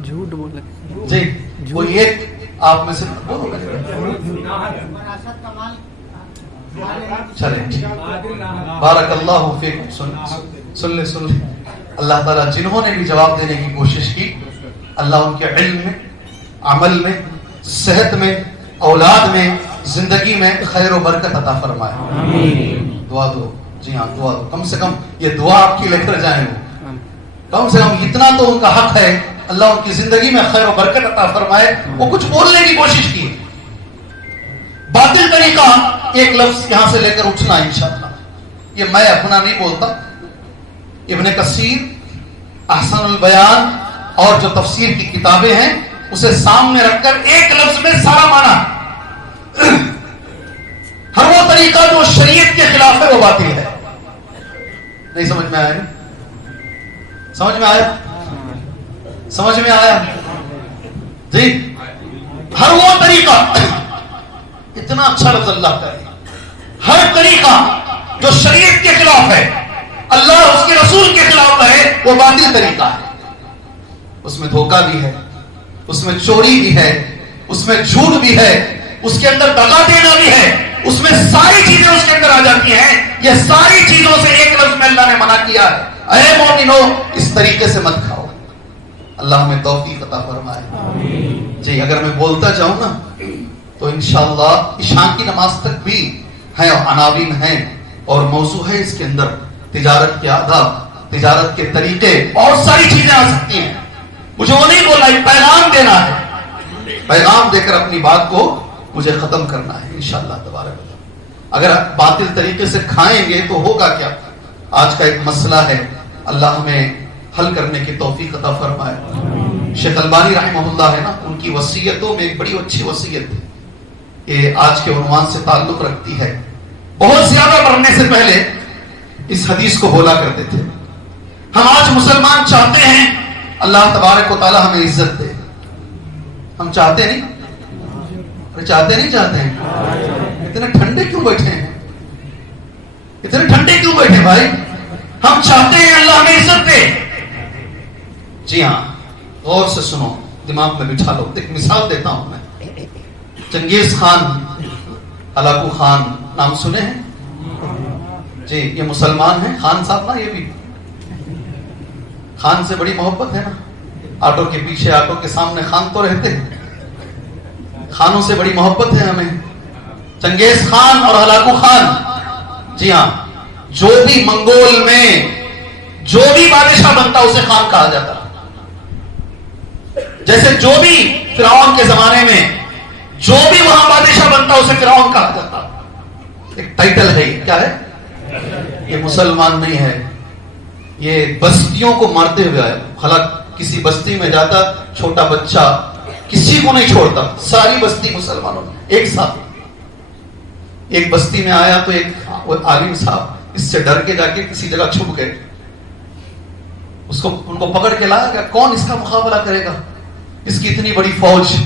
جھوٹ بولے جی۔ کوئی ایک آپ میں سے بولو چلیں، بارک اللہ فیکم۔ سن لے اللہ تعالیٰ جنہوں نے بھی جواب دینے کی کوشش کی، اللہ ان کے علم میں، عمل میں، صحت میں، اولاد میں، زندگی میں خیر و برکت عطا فرمائے۔ دعا دو جی ہاں، دعا دو، کم سے کم یہ دعا آپ کی لے کر جائیں، وہ کم سے کم اتنا تو ان کا حق ہے، اللہ ان کی زندگی میں خیر و برکت عطا فرمائے۔ وہ کچھ بولنے کی کوشش کی، باطل طریقہ ایک لفظ یہاں سے لے کر اٹھنا انشاءاللہ، یہ میں اپنا نہیں بولتا، ابن کثیر، احسن البیان اور جو تفسیر کی کتابیں ہیں اسے سامنے رکھ کر ایک لفظ میں سارا معنی، ہر وہ طریقہ جو شریعت کے خلاف ہے وہ باطل ہے۔ نہیں سمجھ میں آیا؟ سمجھ میں آیا؟ سمجھ میں آیا جی؟ ہر وہ طریقہ، اتنا اچھا لفظ اللہ کا ہے، ہر طریقہ جو شریعت کے خلاف ہے، اللہ اس کے رسول کے خلاف ہے، وہ باطل طریقہ ہے۔ اس میں دھوکہ بھی ہے، اس میں چوری بھی ہے، اس میں جھوٹ بھی ہے، اس کے اندر دغا دینا بھی ہے، اس میں ساری چیزیں اس کے اندر آ جاتی ہیں۔ یہ ساری چیزوں سے ایک لفظ میں اللہ نے منع کیا ہے، اے مومنو اس طریقے سے مت کھاؤ۔ اللہ ہمیں توفیق عطا فرمائے جی۔ اگر میں بولتا جاؤں نا تو انشاءاللہ عشاء کی نماز تک بھی ہیں، اور عناوین ہیں، اور موضوع ہے اس کے اندر تجارت کے آداب، تجارت کے طریقے، بہت ساری چیزیں آ سکتی ہیں۔ مجھے وہ نہیں بولنا، ایک پیغام دینا ہے، پیغام دے کر اپنی بات کو مجھے ختم کرنا ہے انشاءاللہ تبارک اللہ۔ اگر باطل طریقے سے کھائیں گے تو ہوگا کیا؟ آج کا ایک مسئلہ ہے، اللہ ہمیں حل کرنے کی توفیق عطا فرمائے۔ شیخ البانی رحمہ اللہ ہے نا، ان کی وصیتوں میں ایک بڑی اچھی وصیت ہے، کہ آج کے عنوان سے تعلق رکھتی ہے. بہت زیادہ مرنے سے پہلے اس حدیث کو بولا کرتے تھے. ہم آج مسلمان چاہتے ہیں اللہ تبارک و تعالی ہمیں عزت دے. ہم چاہتے نہیں؟ چاہتے نہیں چاہتے ہیں؟ اتنے ٹھنڈے کیوں بیٹھے ہیں؟ اتنے ٹھنڈے کیوں بیٹھے بھائی؟ ہم چاہتے ہیں اللہ ہمیں عزت دے. جی ہاں، غور سے سنو، دماغ میں بٹھا لو. ایک مثال دیتا ہوں میں. چنگیز خان، ہلاکو خان نام سنے ہیں؟ جی یہ مسلمان ہیں. خان صاحب نا، یہ بھی خان سے بڑی محبت ہے نا. آٹو کے پیچھے، آٹو کے سامنے خان تو رہتے ہیں. خانوں سے بڑی محبت ہے ہمیں. چنگیز خان اور ہلاکو خان، جی ہاں، جو بھی منگول میں جو بھی بادشاہ بنتا اسے خان کہا جاتا. جیسے جو بھی فرعون کے زمانے میں جو بھی وہاں بادشاہ بنتا اسے فرعون کہا جاتا. ایک ٹائٹل ہے. یہ کیا ہے؟ یہ مسلمان نہیں ہے، یہ بستیوں کو مارتے ہوئے آیا. حالانکہ کسی بستی میں جاتا، چھوٹا بچہ کسی کو نہیں چھوڑتا، ساری بستی مسلمانوں میں ایک ساتھ. ایک بستی میں آیا تو ایک عالم صاحب اس سے ڈر کے جا کے کسی جگہ چھپ گئے. ان کو پکڑ کے لایا گیا. کون اس کا مقابلہ کرے گا؟ اس کی اتنی بڑی فوج.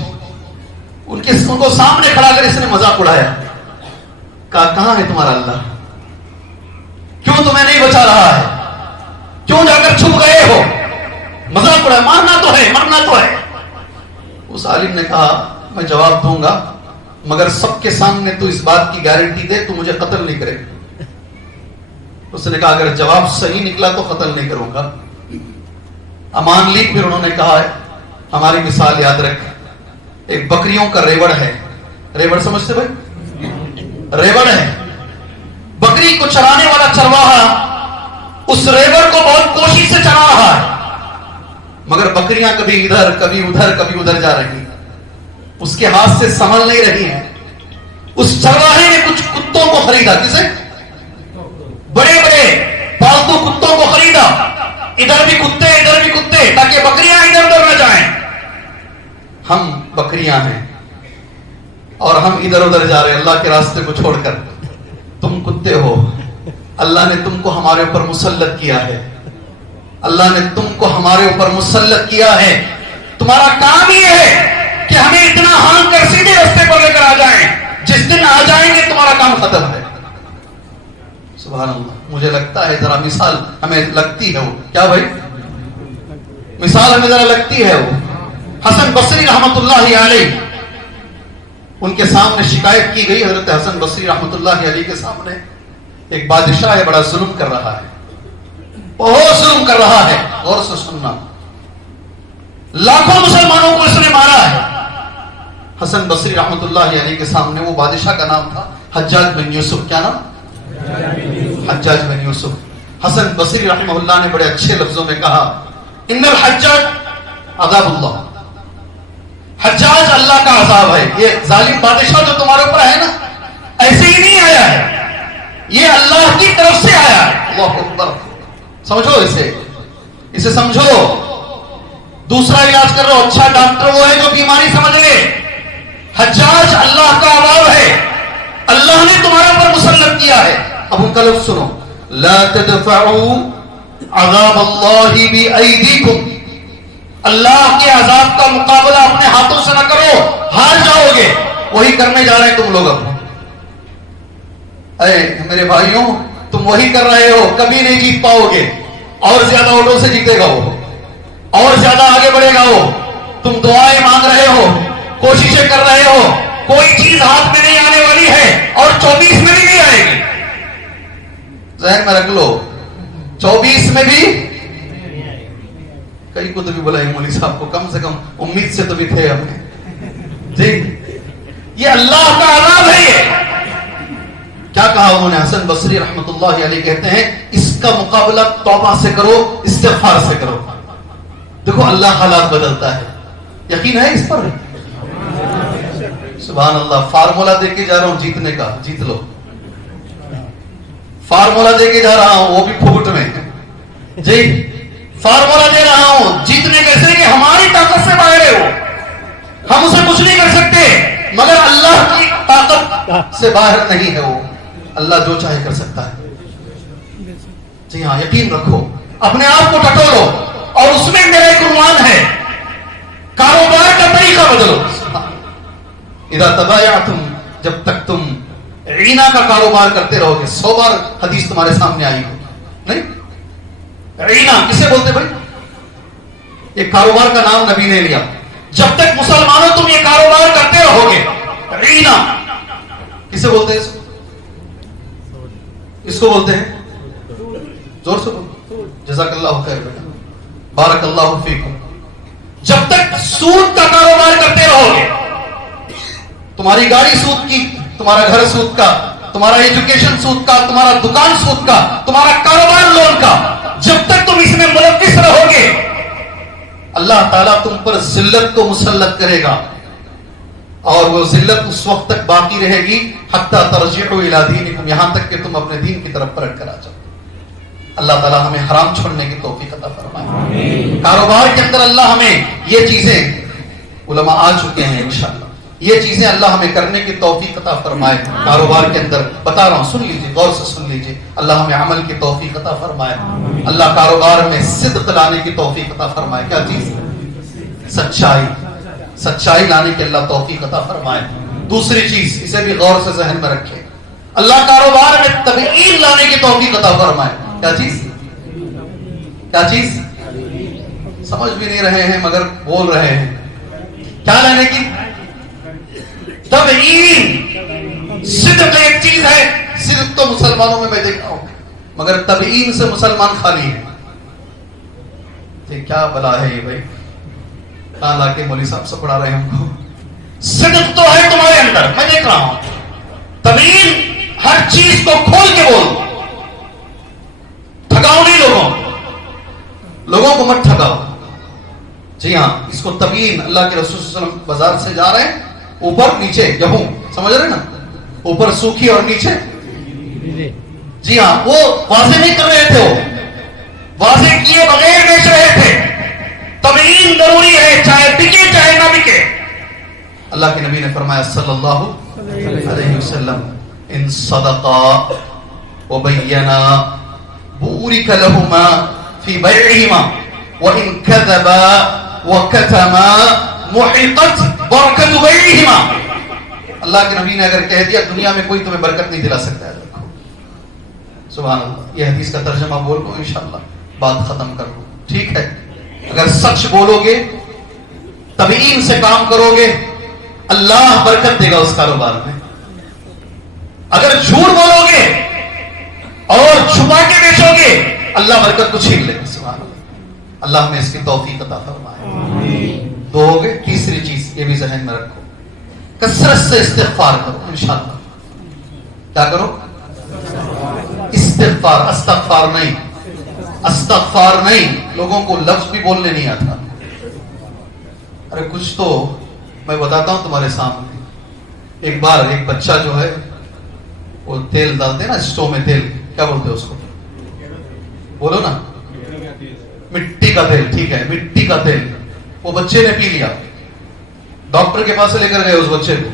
ان کو سامنے کھڑا کر اس نے مذاق اڑایا. کہا کہاں ہے تمہارا اللہ؟ کیوں تمہیں نہیں بچا رہا ہے؟ کیوں جا کر چھپ گئے ہو؟ مذاق اڑایا. مارنا تو ہے، مرنا تو ہے. اس عالم نے کہا میں جواب دوں گا، مگر سب کے سامنے تو اس بات کی گارنٹی دے تو مجھے قتل نہیں کرے گا. اس نے کہا اگر جواب صحیح نکلا تو قتل نہیں کروں گا. امان لی. پھر انہوں نے کہا ہماری مثال یاد رکھ. ایک بکریوں کا ریوڑ ہے. ریوڑ سمجھتے بھائی؟ ریوڑ ہے. بکری کو چرانے والا چرواہا اس ریوڑ کو بہت کوشش سے چرا رہا ہے، مگر بکریاں کبھی ادھر کبھی ادھر جا رہی ہیں. اس کے ہاتھ سے سنبھل نہیں رہی ہیں. اس چرواہے نے کچھ کتوں کو خریدا. کسے؟ بڑے بڑے پالتو کتوں کو خریدا. ادھر بھی کتے تاکہ بکریاں ادھر نہ جائیں. ہم بکریاں ہیں اور ہم ادھر جا رہے ہیں اللہ کے راستے کو چھوڑ کر. تم کتے ہو. اللہ نے تم کو ہمارے اوپر مسلط کیا ہے. اللہ نے تم کو ہمارے اوپر مسلط کیا ہے. تمہارا کام یہ ہے کہ ہمیں اتنا ہان کر سیدھے راستے پر لے کر آ جائیں. جس دن آ جائیں گے تمہارا کام ختم ہے. سبحان اللہ. مجھے لگتا ہے ذرا مثال ہمیں لگتی ہے وہ کیا بھائی؟ مثال ہمیں ذرا لگتی ہے وہ. حسن بصری رحمت اللہ علیہ، ان کے سامنے شکایت کی گئی. حضرت حسن بصری رحمت اللہ علیہ کے سامنے ایک بادشاہ ہے، بڑا ظلم کر رہا ہے، بہت ظلم کر رہا ہے. غور سے سننا، لاکھوں مسلمانوں کو اس نے مارا ہے. حسن بصری رحمت اللہ علیہ کے سامنے وہ بادشاہ کا نام تھا حجاج بن یوسف. کیا نام؟ حجاج بن یوسف. حسن بصری رحمہ اللہ نے بڑے اچھے لفظوں میں کہا ان الحجاج عذاب اللہ. حجاج اللہ کا عذاب ہے. یہ ظالم بادشاہ جو تمہارے اوپر ہے نا، ایسے ہی نہیں آیا ہے، یہ اللہ کی طرف سے آیا ہے. اللہ اکبر. سمجھو اسے سمجھو. دوسرا علاج کر رہا ہو. اچھا ڈاکٹر وہ ہے جو بیماری سمجھ لے. حجاج اللہ کا عذاب ہے، اللہ نے تمہارے اوپر مسلط کیا ہے. اب ان کا لفظ سنو. لا تدفعوا عذاب اللہ بأیدیکم. اللہ کے عذاب کا مقابلہ اپنے ہاتھوں سے نہ کرو، ہار جاؤ گے. وہی کرنے جا رہے ہیں تم لوگ. اب اے میرے بھائیوں، تم وہی کر رہے ہو، کبھی نہیں جیت پاؤ گے. اور زیادہ ووٹوں سے جیتے گا وہ، اور زیادہ آگے بڑھے گا وہ. تم دعائیں مانگ رہے ہو، کوششیں کر رہے ہو، کوئی چیز ہاتھ میں نہیں آنے والی ہے اور 24 میں بھی نہیں آئے گی. ذہن میں رکھ لو، 24 میں بھی. کئی کو تو بھی بلائے مولوی صاحب کو، کم سے کم امید سے تو بھی تھے ہمیں. جی یہ اللہ کا عذاب ہے. یہ کیا کہا انہوں نے؟ حسن بصری رحمت اللہ علیہ کہتے ہیں اس کا مقابلہ توبہ سے کرو، استغفار سے کرو. دیکھو اللہ حالات بدلتا ہے. یقین ہے اس پر؟ سبحان اللہ. فارمولا دے کے جا رہا ہوں جیتنے کا، جیت لو. فارمولا دے کے جا رہا ہوں وہ بھی پھوٹ میں. جی فارمولا دے رہا ہوں جیتنے کیسے کہ ہماری طاقت سے باہر ہے وہ، ہم اسے کچھ نہیں کر سکتے مگر اللہ کی طاقت سے باہر نہیں ہے وہ. اللہ جو چاہے کر سکتا ہے. جی ہاں, یقین رکھو, اپنے آپ کو ٹٹولو, اور اس میں میرا ایک عنوان ہے, کاروبار کا طریقہ بدلو. اذا تبایعتم, جب تک تم عینا کا کاروبار کرتے رہو گے. 100 بار حدیث تمہارے سامنے آئی ہوگی. نہیں, عینا کسے بولتے بھائی؟ یہ کاروبار کا نام نبی نے لیا. جب تک مسلمانوں تم یہ کاروبار کرتے رہو گے. عینا کسے بولتے ہیں؟ اس کو بولتے ہیں, زور سے بولو, جزاک اللہ خیر بیٹا, بارک اللہ فیکم. جب تک سود کا کاروبار کرتے رہو گے, تمہاری گاڑی سود کی, تمہارا گھر سود کا, تمہارا ایجوکیشن سود کا, تمہارا دکان سود کا, تمہارا کاروبار لون کا, جب تک تم اس میں ملوث رہو گے, اللہ تعالیٰ تم پر ذلت کو مسلط کرے گا, اور وہ ذلت اس وقت تک باقی رہے گی حتی ترجعوا الی دینکم, یہاں تک کہ تم اپنے دین کی طرف پلٹ کر آ جاؤ. اللہ تعالیٰ ہمیں حرام چھوڑنے کی توفیق عطا فرمائے. کاروبار کے اندر اللہ ہمیں یہ چیزیں, علماء آ چکے ہیں انشاءاللہ, یہ چیزیں اللہ ہمیں کرنے کی توفیق عطا فرمائے. کاروبار کے اندر بتا رہا ہوں, سن لیجیے, غور سے سن لیجیے, اللہ ہمیں عمل کی توفیق عطا فرمائے. اللہ کاروبار میں صدق لانے کی توفیق عطا فرمائے. کیا چیز؟ سچائی. سچائی لانے کی اللہ توفیق عطا فرمائے. دوسری چیز, اسے بھی غور سے ذہن میں رکھیں, اللہ کاروبار میں تبیین لانے کی توفیق عطا فرمائے. کیا چیز؟ کیا چیز؟ سمجھ بھی نہیں رہے ہیں مگر بول رہے ہیں. کیا لانے کی؟ تبیین. صدق ایک چیز ہے, صدق تو مسلمانوں میں دیکھتا ہوں, مگر تبیین سے مسلمان خالی ہے. کیا بلا ہے یہ بھائی, کہاں لا کے مولوی صاحب سے پڑھا رہے ہیں ہم کو. صدق تو ہے تمہارے اندر, میں دیکھ رہا ہوں. تبیین ہر چیز کو کھول کے بول, ٹھگاؤ نہیں لوگوں کو مت ٹھگاؤ. جی ہاں, اس کو تبیین. اللہ کے رسول صلی اللہ علیہ وسلم بازار سے جا رہے ہیں, اوپر نیچے گیہوں, سمجھ رہے نا, اوپر سوکھی اور نیچے. جی ہاں, وہ واضح نہیں کر رہے تھے, وہ واضح کیے بغیر بیچ رہے تھے. تبیین ضروری ہے, چاہے بکے چاہے نہ بکے. اللہ کے نبی نے فرمایا صلی اللہ علیہ وسلم, ان صدقا وبینا بورک لہما فی بیعہما وان کذبا وکتما محقت برکت بیعہما. اللہ کے نبی نے اگر کہہ دیا دنیا میں کوئی تمہیں برکت نہیں دلا سکتا ہے. سبحان اللہ. یہ حدیث کا ترجمہ بول لو, انشاءاللہ بات ختم کر لو. ٹھیک ہے, اگر سچ بولو گے, تبیین سے کام کرو گے, اللہ برکت دے گا اس کاروبار میں. اگر جھوٹ بولو گے اور چھپا کے بیچو گے, اللہ برکت کو چھین لے گا. سبحان اللہ. اللہ ہمیں اس کی توفیق عطا فرمائے. دو ہو گئے. تیسری چیز یہ بھی ذہن میں رکھو, کثرت سے استغفار کرو. انشاءاللہ کیا کرو؟ استغفار. استغفار نہیں, استغفار نہیں. لوگوں کو لفظ بھی بولنے نہیں آتا. ارے کچھ تو میں بتاتا ہوں تمہارے سامنے. ایک بار ایک بچہ جو ہے وہ تیل ڈالتے ہیں نا اسٹو میں, تیل کیا بولتے ہیں اس کو, بولو نا, مٹی کا تیل. ٹھیک ہے, مٹی کا تیل. وہ بچے نے پی لیا, ڈاکٹر کے پاس لے کر گئے اس بچے کو,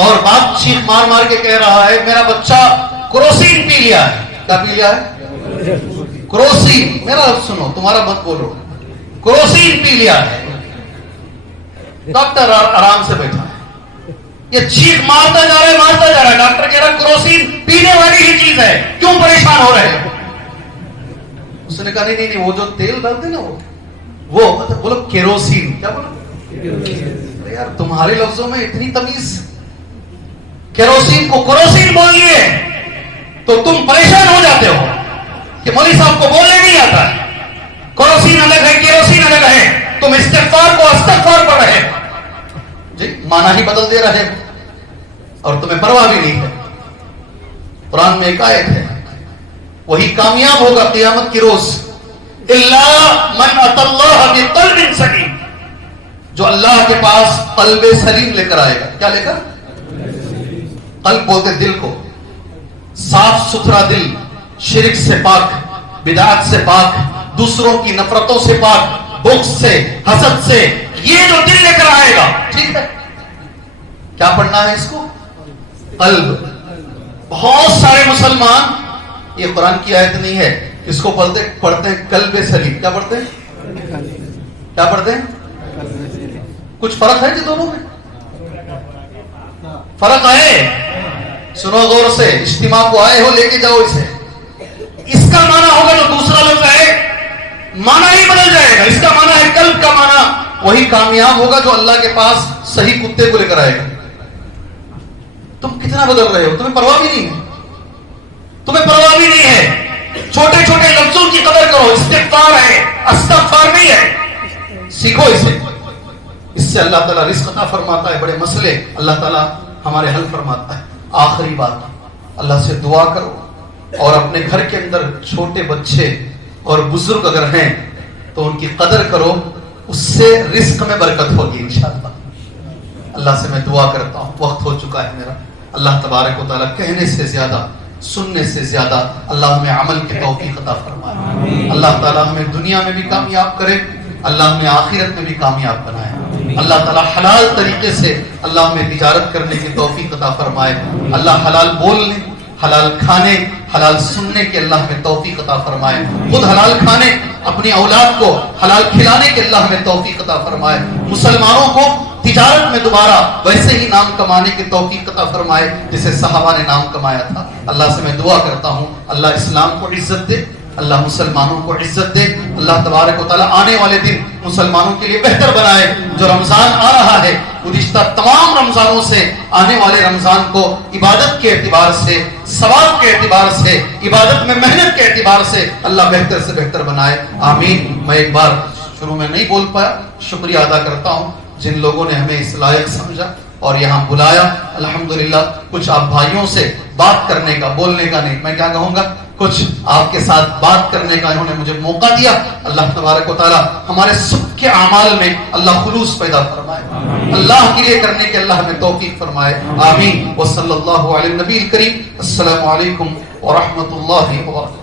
اور بات چیخ مار مار کے کہہ رہا ہے میرا بچہ کروسین پی لیا ہے. کیا پی لیا ہے؟ کروسین. میرا لفظ سنو, تمہارا مت بولو. کروسین پی لیا ہے. ڈاکٹر آرام سے بیٹھا ہے, یہ چیخ مارتا جا رہا ہے. ڈاکٹر کہہ رہا کروسین پینے والی ہی چیز ہے, کیوں پریشان ہو رہے ہیں؟ اس نے کہا نہیں, وہ جو تیل ڈالتے نا وہ بولو کیروسین. کیا بولو یار, تمہارے لفظوں میں اتنی تمیز. کیروسین کو کروسین بول لیے تو تم پریشان ہو جاتے ہو کہ مولوی صاحب کو بولنے نہیں آتا. کروسین الگ ہے, کیروسین الگ ہے. تم استغفار کو استغفار پڑھ رہے جی, معنی ہی بدل دے رہے اور تمہیں پرواہ بھی نہیں ہے. قرآن میں ایک آیت ہے, وہی کامیاب ہوگا قیامت کی روز. الا من اتى الله بقلب سلیم, جو اللہ کے پاس قلب سلیم لے کر آئے گا. کیا لے کر؟ قلب بولتے دل کو, صاف ستھرا دل, شرک سے پاک, بدعت سے پاک, دوسروں کی نفرتوں سے پاک, بغض سے, حسد سے. یہ جو دل لے کر آئے گا, ٹھیک ہے, کیا پڑھنا ہے اس کو؟ قلب. بہت سارے مسلمان، یہ قرآن کی آیت نہیں ہے، اس کو پڑھتے ہیں قلب سلیم. کیا پڑھتے ہیں؟ کیا پڑھتے ہیں؟ کچھ فرق ہے جی دونوں میں؟ فرق ہے. سنو غور سے، اجتماع کو آئے ہو لے کے جاؤ اسے. اس کا معنی ہوگا جو دوسرا لفظ ہے، معنی ہی بدل جائے گا. اس کا معنی ہے قلب کا معنی، وہی کامیاب ہوگا جو اللہ کے پاس صحیح کتے کو لے کر آئے گا. تم کتنا بدل رہے ہو، تمہیں پرواہ بھی نہیں ہے. تمہیں پرواہ بھی نہیں ہے. چھوٹے چھوٹے لفظوں کی قدر کرو. استغفار ہے، استغفار نہیں ہے. سیکھو اسے. اس سے اللہ تعالیٰ رزق عطا فرماتا ہے. بڑے مسئلے اللہ تعالیٰ ہمارے حل فرماتا ہے. آخری بات، اللہ سے دعا کرو اور اپنے گھر کے اندر چھوٹے بچے اور بزرگ اگر ہیں تو ان کی قدر کرو. اس سے رزق میں برکت ہوگی انشاءاللہ. اللہ سے میں دعا کرتا ہوں. وقت ہو چکا ہے میرا. اللہ تبارک و تعالیٰ کہنے سے زیادہ، سننے سے زیادہ اللہ ہمیں عمل کی توفیق عطا فرمائے. اللہ تعالیٰ ہمیں دنیا میں بھی کامیاب کرے، اللہ ہمیں آخرت میں بھی کامیاب بنائے. اللہ تعالیٰ حلال طریقے سے اللہ ہمیں تجارت کرنے کی توفیق عطا فرمائے. اللہ حلال بولنے، حلال کھانے، حلال سننے کے اللہ ہمیں توفیق عطا فرمائے. خود حلال کھانے، اپنی اولاد کو حلال کھلانے کے اللہ ہمیں توفیق عطا فرمائے. مسلمانوں کو تجارت میں دوبارہ ویسے ہی نام کمانے کی توفیق عطا فرمائے جسے صحابہ نے نام کمایا تھا. اللہ سے میں دعا کرتا ہوں اللہ اسلام کو عزت دے، اللہ مسلمانوں کو عزت دے. اللہ تبارک و تعالیٰ آنے والے دن مسلمانوں کے لیے بہتر بنائے. جو رمضان آ رہا ہے، گزشتہ تمام رمضانوں سے آنے والے رمضان کو عبادت کے اعتبار سے، ثواب کے اعتبار سے، عبادت میں محنت کے اعتبار سے اللہ بہتر سے بہتر بنائے. آمین. میں ایک بار شروع میں نہیں بول پایا، شکریہ ادا کرتا ہوں جن لوگوں نے ہمیں اس لائق سمجھا اور یہاں بلایا. الحمدللہ کچھ آپ بھائیوں سے بات کرنے کا، بولنے کا نہیں، میں کیا کہوں گا، کچھ آپ کے ساتھ بات کرنے کا انہوں نے مجھے موقع دیا. اللہ تبارک و تعالیٰ ہمارے سب کے اعمال میں اللہ خلوص پیدا فرمائے، اللہ کے لیے کرنے کے اللہ ہمیں توفیق فرمائے. آمین. وصلی اللہ علی النبی الکریم. السلام علیکم ورحمۃ اللہ وبرکاتہ.